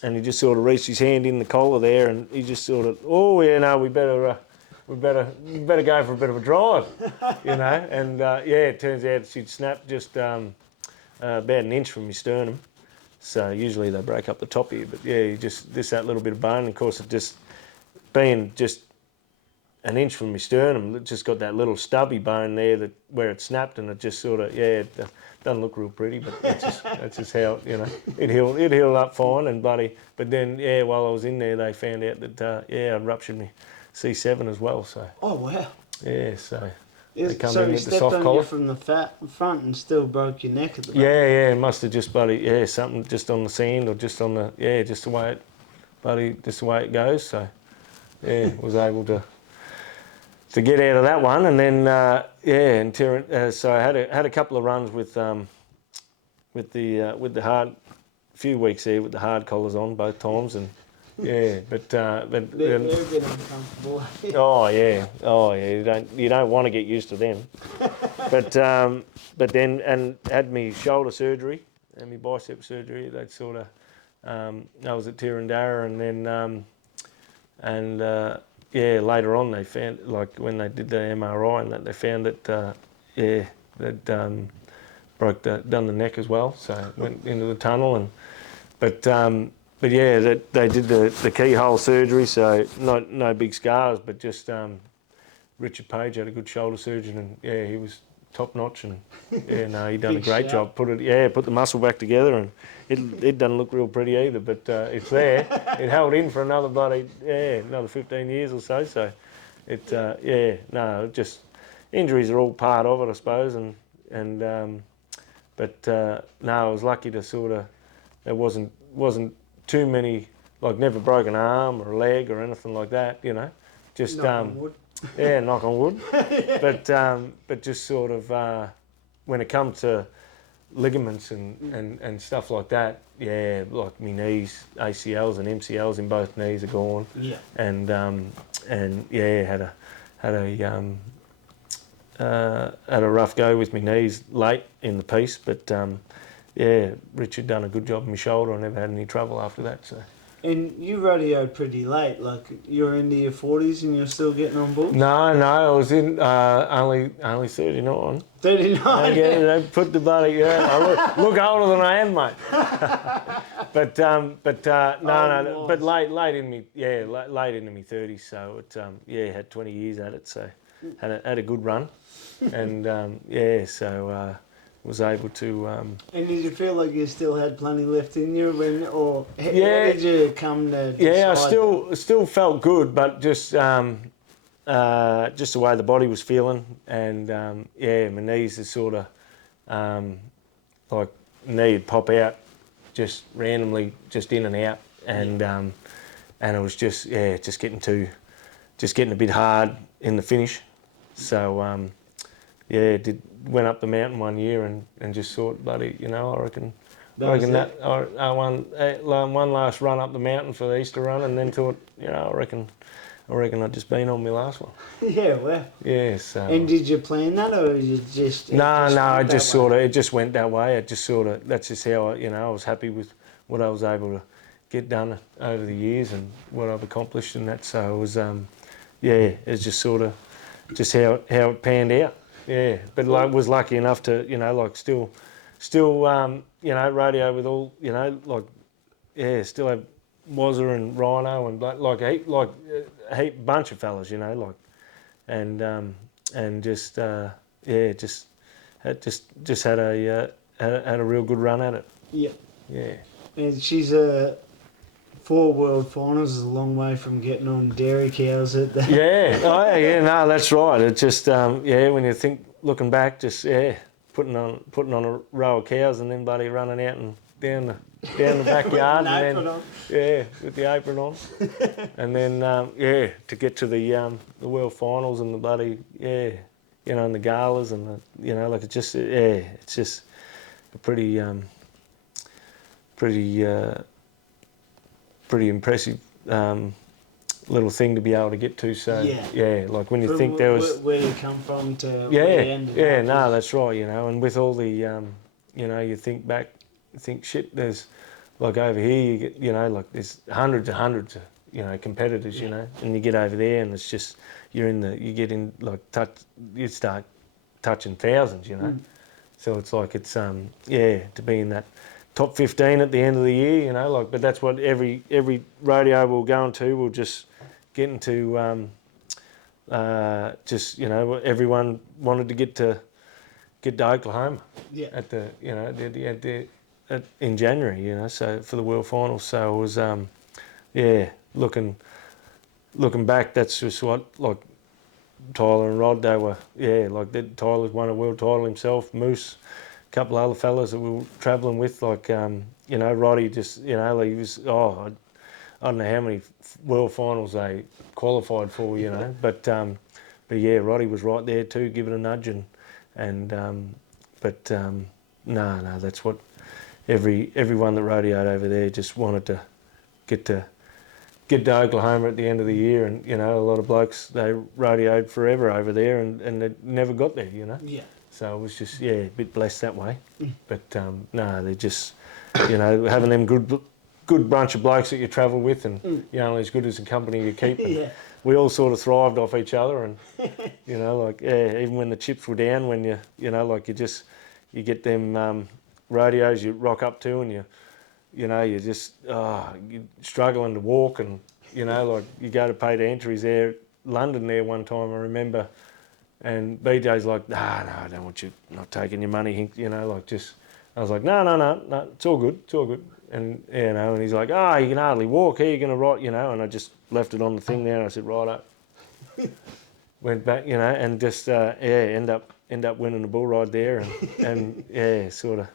and he just sort of reached his hand in the collar there, and he just sort of, oh yeah, no, we better go for a bit of a drive, And it turns out she'd snapped just about an inch from my sternum. So usually they break up the top here, but just that little bit of bone. And of course, it just being just an inch from my sternum, it just got that little stubby bone there where it snapped, and it just sort of it doesn't look real pretty, but that's just how it healed up fine and bloody. But then while I was in there, they found out that I'd ruptured me C7 as well. So oh wow. Yeah, so. So he stepped on you from the front and still broke your neck at the back. Yeah, it must have just bloody something just on the sand or just on the just the way it goes. So was able to get out of that one, and then so I had a couple of runs with the hard few weeks there with the hard collars on both times, and but they're a bit uncomfortable. You don't want to get used to them. but then and had me shoulder surgery and my bicep surgery. That sort of I was at Tirandara, and then later on they found, like when they did the MRI and that, they found that they'd done the neck as well. So went into the tunnel, but that they did the keyhole surgery, so no big scars, but just Richard Page had a good shoulder surgeon, and he was top notch, and he done a great job. Put the muscle back together, and it doesn't look real pretty either, but it's there. It held in for another 15 years or so. So just injuries are all part of it, I suppose, I was lucky to sort of, it wasn't too many, like never broke an arm or a leg or anything like that, just knock on wood. Knock on wood. But just sort of when it comes to ligaments and stuff like that. Yeah, like my knees, ACLs and MCLs in both knees are gone. Yeah. And yeah, had a rough go with my knees late in the piece, but yeah, Richard done a good job on my shoulder. I never had any trouble after that. So. And you radioed pretty late, like you're into your 40s and you're still getting on bulls? No, I was in only 39. 39? Yeah, they put the bloody, yeah, I look older than I am, mate. but no, but late in me, yeah, late into me 30s, so it, yeah, had 20 years at it, so had a good run. And yeah, so was able to. And did you feel like you still had plenty left in you when, or how Yeah. did you come to? Yeah, I decide still felt good, but just the way the body was feeling, and yeah, my knees are sort of like knee'd pop out just randomly, just in and out, and it was just getting a bit hard in the finish. So yeah, went up the mountain one year and just thought, buddy, I reckon. I won one last run up the mountain for the Easter run, and then thought, I reckon I'd just been on my last one. Yeah, well. Yeah, so. And did you plan that, or you just? It just went that way. It just sort of, that's just how I was happy with what I was able to get done over the years and what I've accomplished and that. So it was, yeah, it's just sort of, just how it panned out. Yeah, but was lucky enough to, still, radio with all, still have Wazza and Rhino and a heap bunch of fellas, and just had a real good run at it. Yeah. Yeah. And she's 4 world finals is a long way from getting on dairy cows at that. Yeah, no, that's right. It's just when you think, looking back, just putting on a row of cows and then bloody running out and down the backyard and then with the apron on, and then to get to the world finals and the bloody and the galas and it's just it's just a pretty impressive little thing to be able to get to. So like when you think there was where you come from to where you ended up. no, that's right. And with all the you think back, shit. There's like over here, you get like there's hundreds of competitors, and you get over there and it's just you start touching thousands, So it's like it's to be in that top 15 at the end of the year, but that's what every rodeo we'll go into, we'll just get into, everyone wanted to get to Oklahoma at the in January, so for the world finals. So it was, looking back, that's just what, like Tyler and Rod, they were, Tyler's won a world title himself, Moose, a couple of other fellas that we were travelling with, like, Roddy just, he was, I don't know how many world finals they qualified for, but yeah, Roddy was right there too, giving a nudge no, that's what everyone that rodeoed over there just wanted to get to Oklahoma at the end of the year, and a lot of blokes, they rodeoed forever over there and they never got there, Yeah. So it was just a bit blessed that way. But no, they're just having them good bunch of blokes that you travel with, and you're only as good as the company you keep. Yeah. We all sort of thrived off each other, and even when the chips were down, when you get them rodeos you rock up to, and you're just you're struggling to walk, and you go to pay the entries there, London there one time I remember, and BJ's like, no, I don't want you not taking your money, Hink, I was like, no, it's all good, and and he's like, you can hardly walk, how are you going to write, and I just left it on the thing there, and I said, right up, went back, and just end up winning the bull ride there, and sort of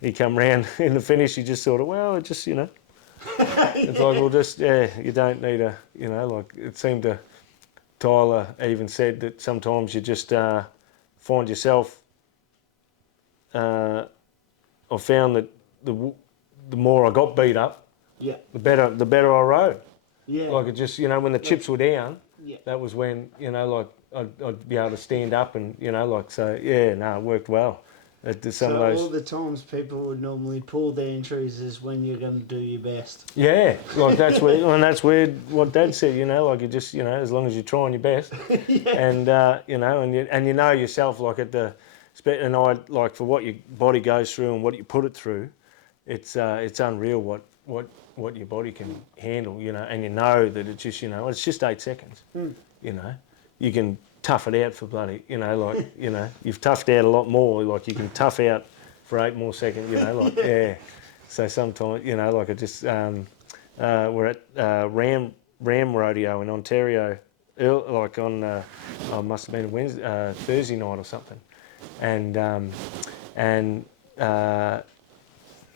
he come round in the finish. He just sort of, well, it just, it's like, well, just, you don't need it seemed Tyler even said that sometimes you just find yourself I found that the more I got beat up, Yeah. the better I rode. Yeah. Like it just, when the chips were down, Yeah. that was when, like I'd be able to stand up and, like, so, yeah, no, it worked well. Some of So those, all the times people would normally pull their entries is when you're going to do your best. yeah, like that's where what Dad said, like you just, as long as you're trying your best, Yeah. and and you know yourself, like and I like for what your body goes through and what you put it through, it's unreal what your body can handle, and you know that it's just, it's just 8 seconds, you can tough it out for bloody, like, you've toughed out a lot more, like you can tough out for 8 more seconds, like, yeah. So sometimes, like I just, we're at Ram Rodeo in Ontario, like on, must have been a Wednesday, Thursday night or something, and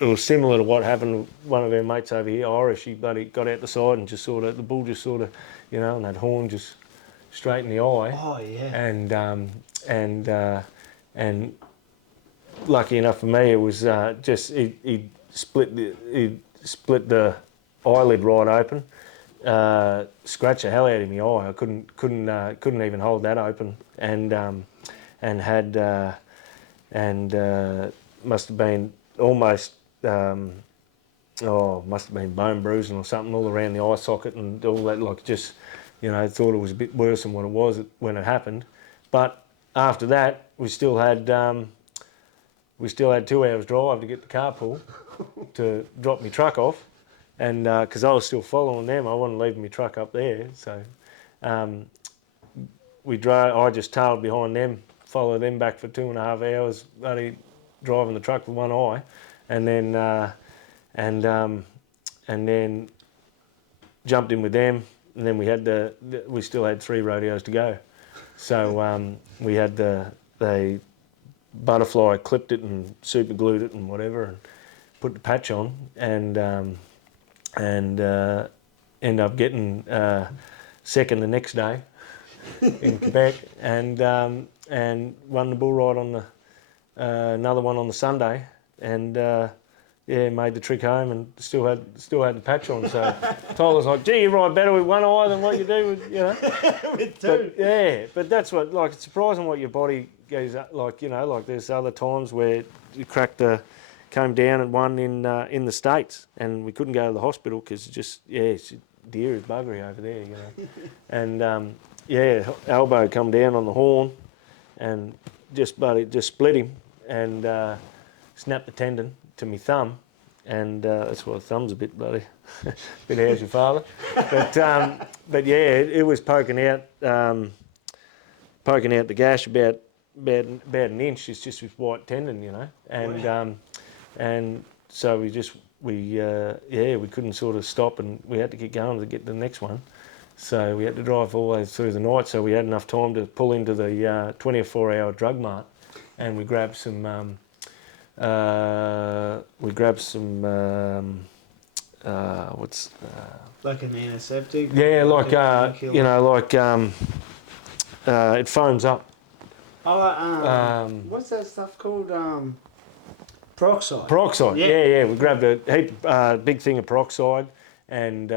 it was similar to what happened to one of our mates over here, Irish. He bloody got out the side and just sort of, the bull just sort of, and that horn just straight in the eye. Oh yeah. And lucky enough for me, it was just he split the eyelid right open, scratched the hell out of my eye. I couldn't even hold that open, and had must have been almost. Must have been bone bruising or something all around the eye socket and all that, like just, thought it was a bit worse than what it was when it happened. But after that, we still had 2 hours drive to get the carpool to drop my truck off, and because I was still following them, I wasn't leaving my truck up there. So we drove. I just tailed behind them, followed them back for 2.5 hours, bloody driving the truck with one eye, and then and then jumped in with them, and then we still had 3 rodeos to go. So we had they butterfly clipped it and super glued it and whatever, and put the patch on, and end up getting second the next day in Quebec, and won the bull ride on the another one on the Sunday, and made the trick home and still had the patch on. So Tyler's like, "Gee, you ride better with one eye than what you do with, With 2. But that's what, like, it's surprising what your body goes like. Like there's other times where you came down and won in the States, and we couldn't go to the hospital because it's deer is buggery over there, and elbow come down on the horn, and just split him, and snapped the tendon to my thumb, and that's why the thumb's a bit bloody, bit how's your father, but yeah, it was poking out the gash about an inch. It's just with white tendon, and Wow. And so we couldn't sort of stop, and we had to get going to get the next one. So we had to drive all the way through the night, so we had enough time to pull into the 24-hour drug mart, and we grabbed some Like an antiseptic. yeah, like a painkiller. it foams up. Oh, what's that stuff called? Peroxide. Peroxide, Yeah. yeah. We grabbed a big thing of peroxide, and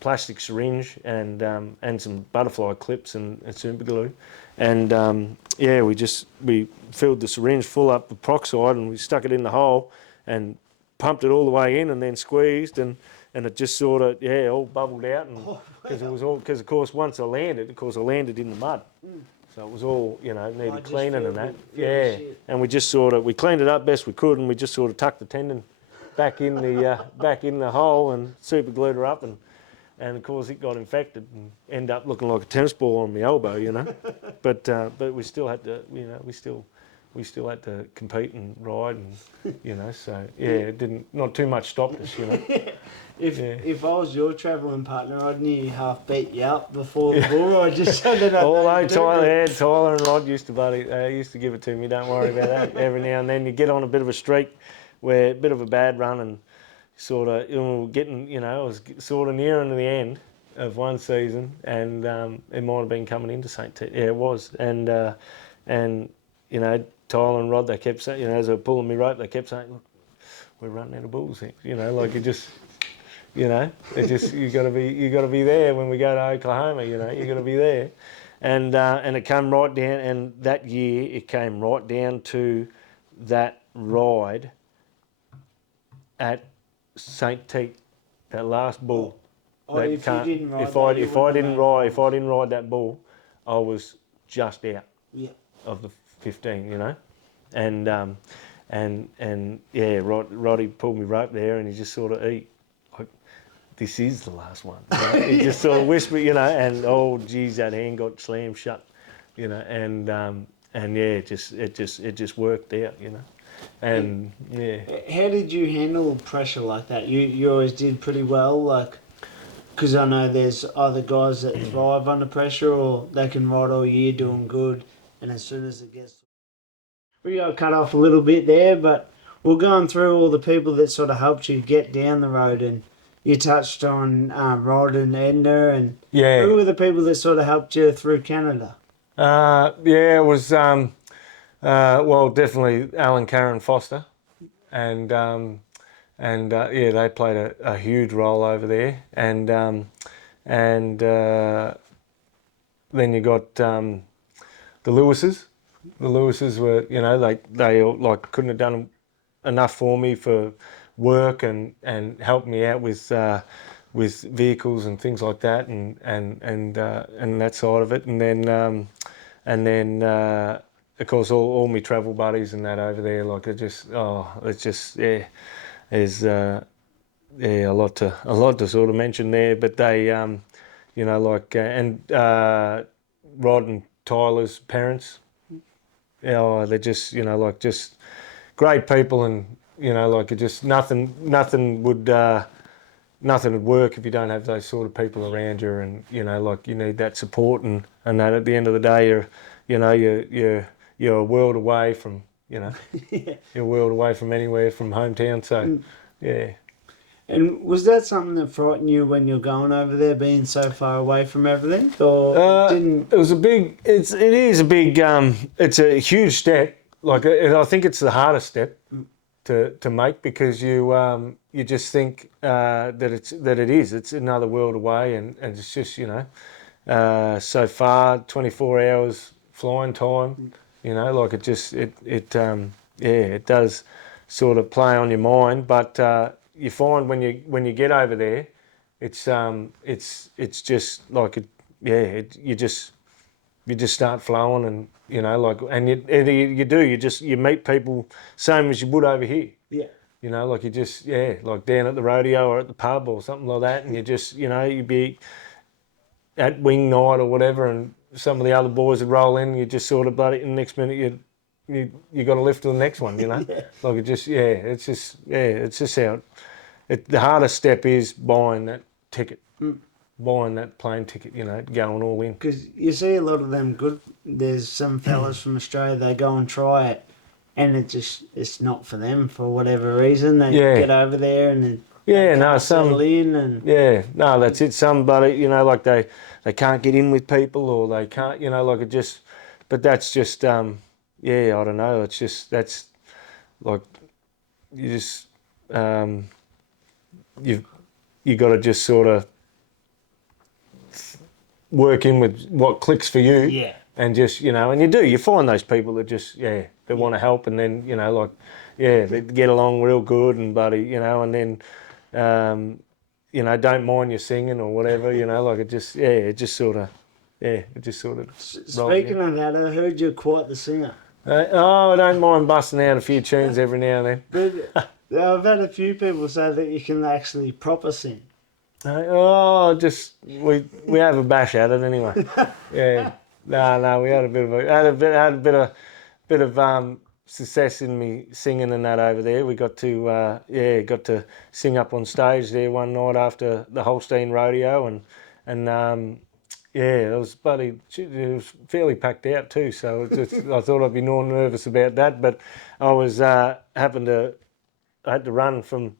plastic syringe, and some butterfly clips and super glue, and we filled the syringe full up with peroxide, and we stuck it in the hole and pumped it all the way in, and then squeezed, and it just sort of all bubbled out, and because of course once I landed in the mud. So it was all, needed cleaning and that. Yeah, and we just we cleaned it up best we could, and we just sort of tucked the tendon back in the hole and super glued her up, and of course it got infected and ended up looking like a tennis ball on my elbow, But we still had to, we still had to compete and ride, and so it not too much stopped us, If I was your travelling partner, I'd nearly half beat you up before the bull ride just so that I Although Tyler and Rod used to give it to me. Don't worry about that. Every now and then you get on a bit of a streak, where a bit of a bad run, and sort of getting, I was sort of nearing the end of one season, and it might have been coming into St. T. Yeah, it was, and Tyler and Rod, they kept saying, as they were pulling me rope, they kept saying, look, we're running out of bulls here. Like it just, it just you got to be there when we go to Oklahoma. You got to be there, and it came right down. And that year, it came right down to that ride at St. Tite, that last bull. If you didn't ride if I that, didn't ride that bull, I was just out of the 15. And yeah, Roddy pulled me rope there, and he just sort of like, this is the last one. He just sort of whispered, and oh geez, that hand got slammed shut, and yeah, it just worked out, and yeah. How did you handle pressure like that? You always did pretty well, like, because I know there's other guys that thrive under pressure, or they can ride all year doing good, and as soon as it gets, we got cut off a little bit there, but we're going through all the people that sort of helped you get down the road, and you touched on Rod and Edna, and who were the people that sort of helped you through Canada? Yeah, it was well, definitely Alan, Karen, Foster, and yeah, they played a huge role over there, and then you got the Lewises. The Lewises were, they like couldn't have done enough for me for work and helped me out with vehicles and things like that, and that side of it, and then of course all my travel buddies and that over there, like it's just yeah, there's a lot to sort of mention there, but they Rod and Tyler's parents, they're just just great people, and it just nothing would work if you don't have those sort of people around you, and you need that support, and that at the end of the day you're a world away from you're a world away from anywhere from hometown, so yeah. And was that something that frightened you when you're going over there, being so far away from everything, or didn't? It was a big. It is a big. It's a huge step. Like I think it's the hardest step to make, because you just think that it is. It's another world away, and it's just so far, 24 hours flying time. Like it does sort of play on your mind, but. You find when you get over there, it's just like you just start flowing, and you meet people same as you would over here. Yeah. Like you just like down at the rodeo or at the pub or something like that, and you just you'd be at wing night or whatever, and some of the other boys would roll in, you just sort of buddy, and the next minute you got to lift to the next one, Yeah. Like it's just how the hardest step is buying that ticket, buying that plane ticket, going all in. Because you see a lot of them good. There's some fellas from Australia, they go and try it, and it's not for them for whatever reason. They get over there and settle in, and that's it. Somebody, like they can't get in with people, or they can't, like it just. But that's just, I don't know. It's just that's like you just. You got to just sort of work in with what clicks for you, and just and you find those people that just that want to help, and then they get along real good, and buddy, and then don't mind you singing or whatever, like it just sort of Speaking of that, I heard you're quite the singer. I don't mind busting out a few tunes every now and then. But I've had a few people say that you can actually proper sing. We have a bash at it anyway. Yeah, no, we had a bit of success in me singing and that over there. We got to sing up on stage there one night after the Holstein Rodeo, and it was fairly packed out too. So I thought I'd be more nervous about that, but I was I had to run from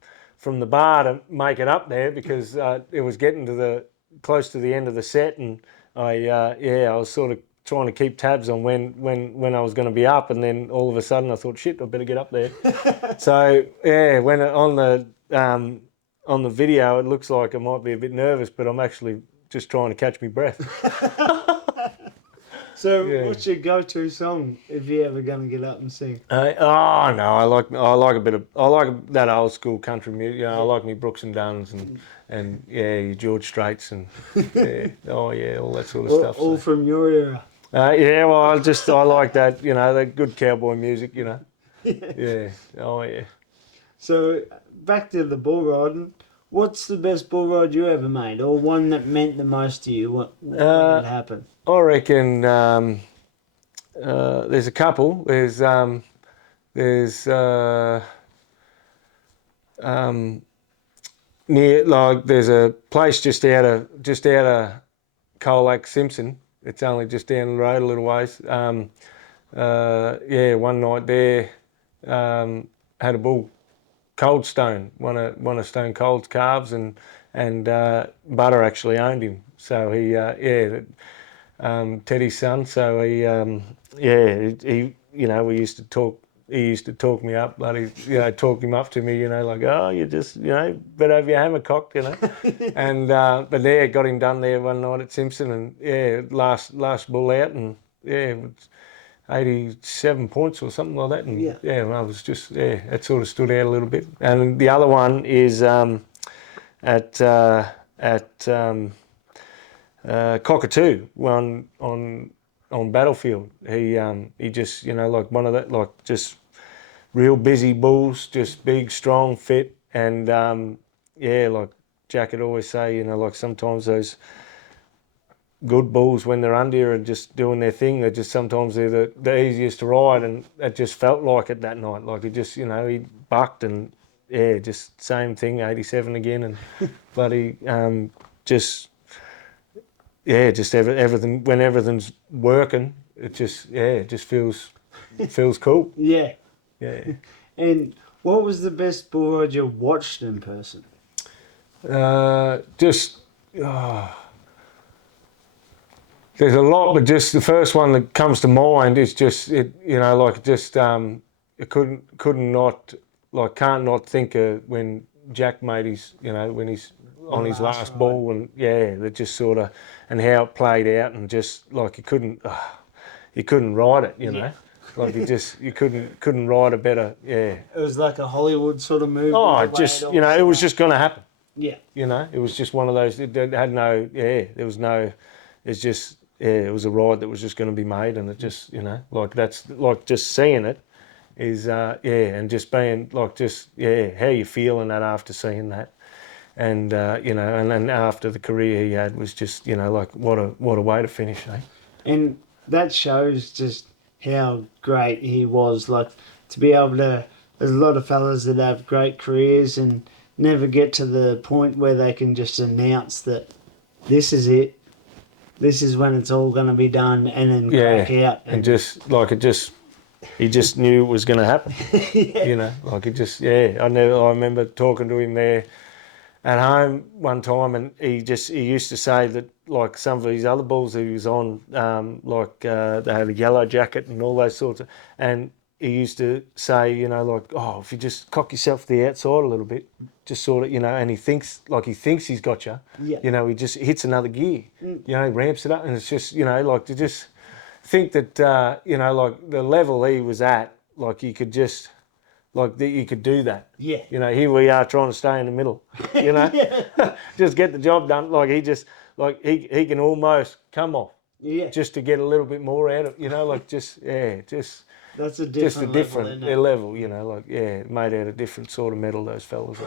the bar to make it up there, because it was getting close to the end of the set, and I was sort of trying to keep tabs on when I was going to be up, and then all of a sudden I thought, shit, I better get up there. So yeah, when on the video it looks like I might be a bit nervous, but I'm actually just trying to catch my breath. So, Yeah. what's your go-to song if you're ever going to get up and sing? Oh no, I like a bit of that old school country music. You know, I like me Brooks and Dunn's and yeah, your George Straits and yeah, oh yeah, all that sort of stuff. All from your era. Yeah, well, I like that. You know, that good cowboy music. You know. Yeah. Oh yeah. So, back to the bull riding. What's the best bull ride you ever made, or one that meant the most to you? When it happened? I reckon there's a couple. There's near like there's a place just out of Colac Simpson. It's only just down the road a little ways. Yeah, one night there had a bull, Cold Stone, one of Stone Cold's calves, and Butter actually owned him. So he Teddy's son. So he you know, we used to talk. He used to talk me up, bloody, you know, talk him up to me, you know, like, oh, you just, you know, better have your hammer cocked, you know. And but yeah, got him done there one night at Simpson, and yeah, last bull out, and yeah, it was 87 points or something like that, and Yeah. I was just it sort of stood out a little bit. And the other one is at Cockatoo, one on Battlefield. He just, you know, like one of that, like just real busy bulls, just big, strong, fit, and like Jack would always say, you know, like sometimes those good bulls when they're under and just doing their thing, they're just sometimes they're the easiest to ride, and it just felt like it that night. Like he just, you know, he bucked and yeah, just same thing, 87 again, and bloody just. Yeah, just everything. When everything's working, it just it just feels cool. Yeah. Yeah. And what was the best bull ride you watched in person? Just there's a lot, but just the first one that comes to mind is just it. You know, like just it couldn't not like can't not think of when Jack made his, you know, when he's on his last ball, and yeah, that just sort of, and how it played out, and just like you couldn't ride it, you know, like you couldn't ride a better, yeah. It was like a Hollywood sort of movie. Oh, just, you know, it was just going to happen. Yeah. You know, it was just one of those. It had no, there was no. It's just, it was a ride that was just going to be made, and it just, you know, like that's like just seeing it is, and just being like just, how you feeling that after seeing that. And you know, and then after the career he had was just, you know, like what a way to finish, eh? And that shows just how great he was. Like to be able to, there's a lot of fellas that have great careers and never get to the point where they can just announce that this is it. This is when it's all going to be done, and then crack out. And just like he just knew it was going to happen. You know, like it just, I remember talking to him there at home one time, and he used to say that like some of his other bulls he was on, they had a yellow jacket and all those sorts of, and he used to say, you know, like, oh, if you just cock yourself to the outside a little bit, just sort of, you know, and he thinks he's got you, you know, he just hits another gear, you know, ramps it up, and it's just, you know, like to just think that, you know, like the level he was at, like you could just, like that you could do that. Yeah. You know, here we are trying to stay in the middle, you know, just get the job done. Like he just, like he can almost come off just to get a little bit more out of, you know, like just, just. That's a different just a level, different level, you know, like, made out of different sort of metal, those fellas.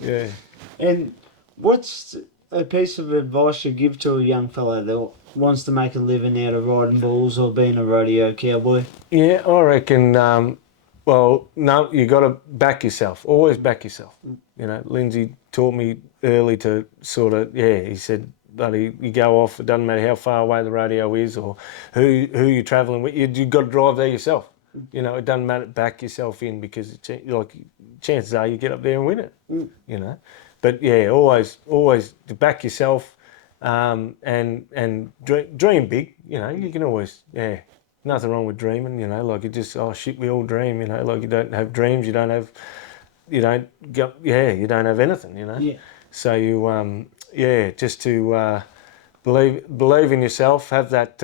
Yeah. And what's a piece of advice you give to a young fella that wants to make a living out of riding bulls or being a rodeo cowboy? Yeah, I reckon, well, no, you got to back yourself. Always back yourself. You know, Lindsay taught me early to sort of, he said, buddy, you go off, it doesn't matter how far away the rodeo is or who you're travelling with, you've got to drive there yourself. You know, it doesn't matter, back yourself in, because like chances are you get up there and win it, you know. But yeah, always to back yourself and dream big. You know, you can always, nothing wrong with dreaming. You know, like you just, oh shit, we all dream. You know, like you don't have dreams, you don't have anything. You know, Yeah. so you just to believe in yourself, have that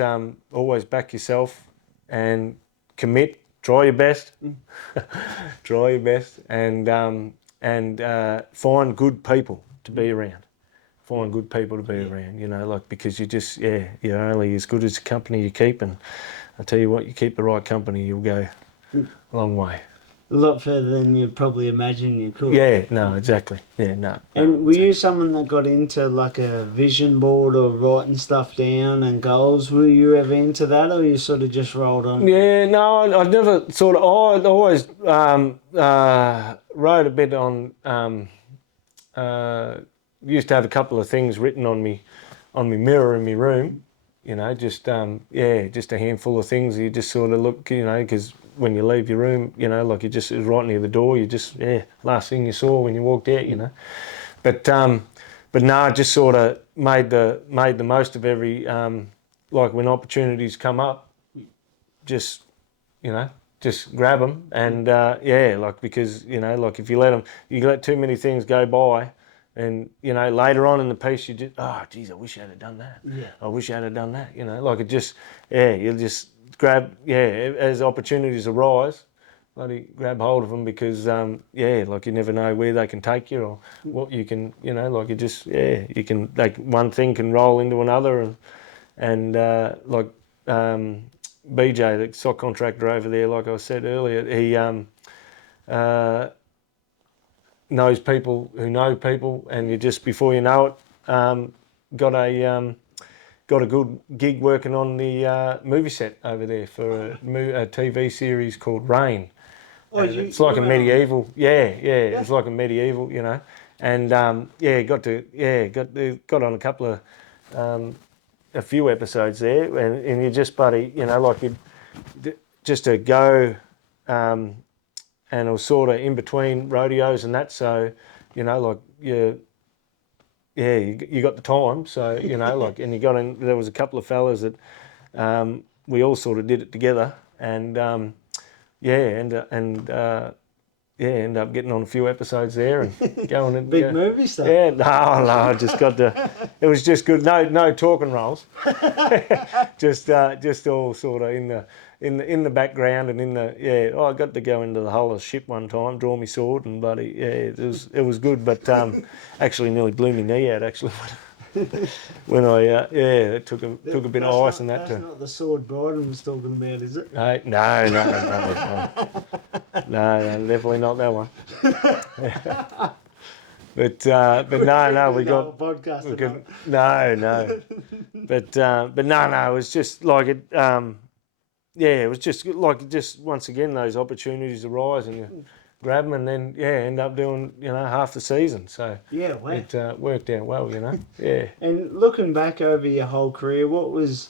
always back yourself, and commit. Try your best, try your best, and find good people to be around. Find good people to be around, you know, like, because you're only as good as the company you keep, and I tell you what, you keep the right company, you'll go a long way. A lot further than you probably imagine you could. Yeah, no, exactly. Yeah, no. And were you someone that got into like a vision board or writing stuff down and goals? Were you ever into that, or you sort of just rolled on? Yeah, no, I never sort of. I always wrote a bit on. Used to have a couple of things written on me mirror in my room. You know, just just a handful of things. You just sort of look, you know, because when you leave your room, you know, like it was right near the door. You just last thing you saw when you walked out, you know. But no, I just sort of made the most of every like when opportunities come up, just just grab them, and like, because you know, like if you let too many things go by, and you know later on in the piece you just, oh geez, I wish I had done that. Yeah. I wish I had done that. You know, like it just you'll just grab as opportunities arise. Bloody grab hold of them, because like you never know where they can take you, or what you can, you know, like you just you can, like one thing can roll into another, and like BJ, the sock contractor over there, like I said earlier, he knows people who know people, and you just, before you know it, got a good gig working on the movie set over there for a TV series called Rain. Oh, it's like a medieval, it's like a medieval, you know, and got on a couple of a few episodes there, and you just, buddy, you know, like you just to go, and it was sort of in between rodeos and that, so you know, like you got the time, so you know, like, and you got in. There was a couple of fellas that we all sort of did it together, and end up getting on a few episodes there and going and Big movie stuff. Yeah, no, I just got to. It was just good. No talking roles. just all sort of in the background, and in the I got to go into the hull of the ship one time, draw my sword, and bloody it was good, but actually nearly blew my knee out actually. When I it took a bit of ice and that. That's not the sword Biden was talking about, is it? No, definitely not that one. But no, we got podcast. No, but no, it was just like it. It was just like, just once again those opportunities arise, and you grab them, and then end up doing half the season. So wow. it worked out well, Yeah. And looking back over your whole career, what was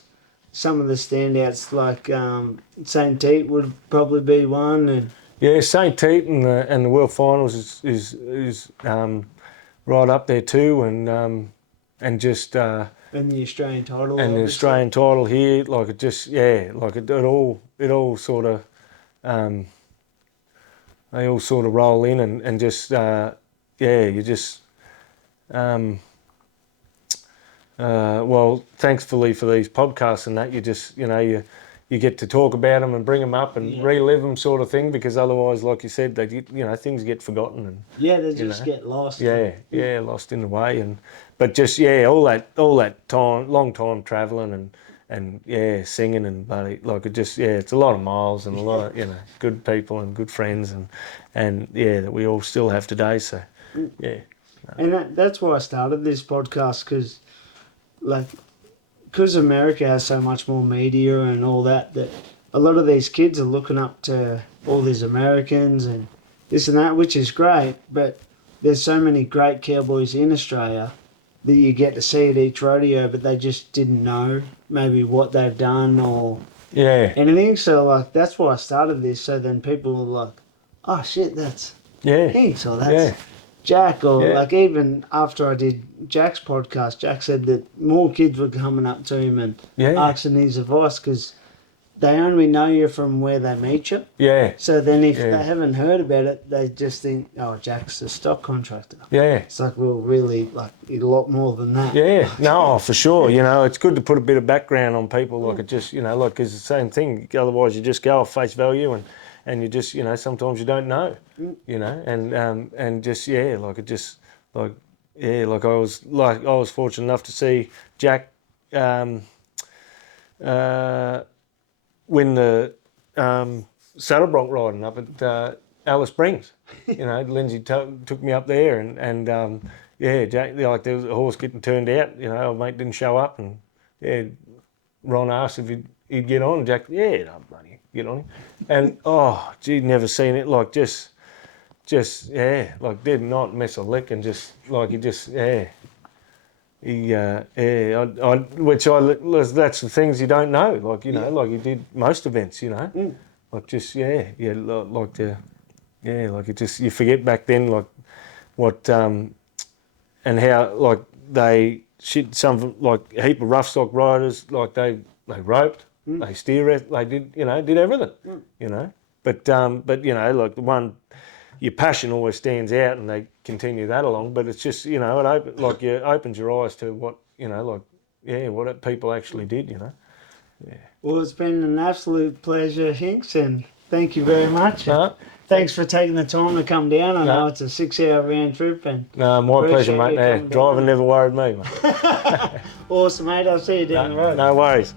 some of the standouts? Like St. Tite would probably be one, and St. Tite and the World Finals is right up there too, and just and the Australian title, and the Australian title here, like it just like it all sort of they all sort of roll in, and just you just well, thankfully for these podcasts and that, you just you get to talk about them and bring them up and relive them, sort of thing, because otherwise, like you said, they things get forgotten, and they just get lost. Lost in the way, but just all that time, long time travelling, and singing, and bloody, like it just it's a lot of miles, and a lot of good people and good friends, and that we all still have today. So and that's why I started this podcast, because America has so much more media and all that a lot of these kids are looking up to all these Americans and this and that, which is great, but there's so many great cowboys in Australia that you get to see at each rodeo, but they just didn't know maybe what they've done or anything. So that's why I started this, so then people are like, oh shit, that's Hinks, or that's Jack, or Yeah. like even after I did Jack's podcast, Jack said that more kids were coming up to him and Yeah. asking his advice because they only know you from where they meet you. Yeah. So then if Yeah. they haven't heard about it, they just think, oh, Jack's a stock contractor. Yeah. It's like, well, really, like, a lot more than that. Yeah, no, for sure. You know, it's good to put a bit of background on people. Like it just, you know, like it's the same thing. Otherwise, you just go off face value, and you just, you know, sometimes you don't know, you know, and just like it just like like I was fortunate enough to see Jack win the saddle bronc riding up at Alice Springs. You know, Lindsay took me up there, and Jack, like there was a horse getting turned out. You know, our mate didn't show up, and Ron asked if he'd get on. Jack, no, buddy, get on him. And oh, gee, never seen it like just like did not miss a lick, and just like he just that's the things you don't know. Like you know, like he did most events. You know, like just like the. Yeah, like it just you forget back then, like what and how like they some like a heap of rough stock riders, like they roped, they they did everything, you know. But you know, like the one your passion always stands out, and they continue that along. But it's just you know it opens your eyes to what you know what people actually did, you know. Yeah. Well, it's been an absolute pleasure, Hinks, and thank you very much. Thanks for taking the time to come down. I know it's a 6-hour round trip. No, my pleasure, mate. Driving never worried me, mate. Awesome, mate. I'll see you down the road. No worries.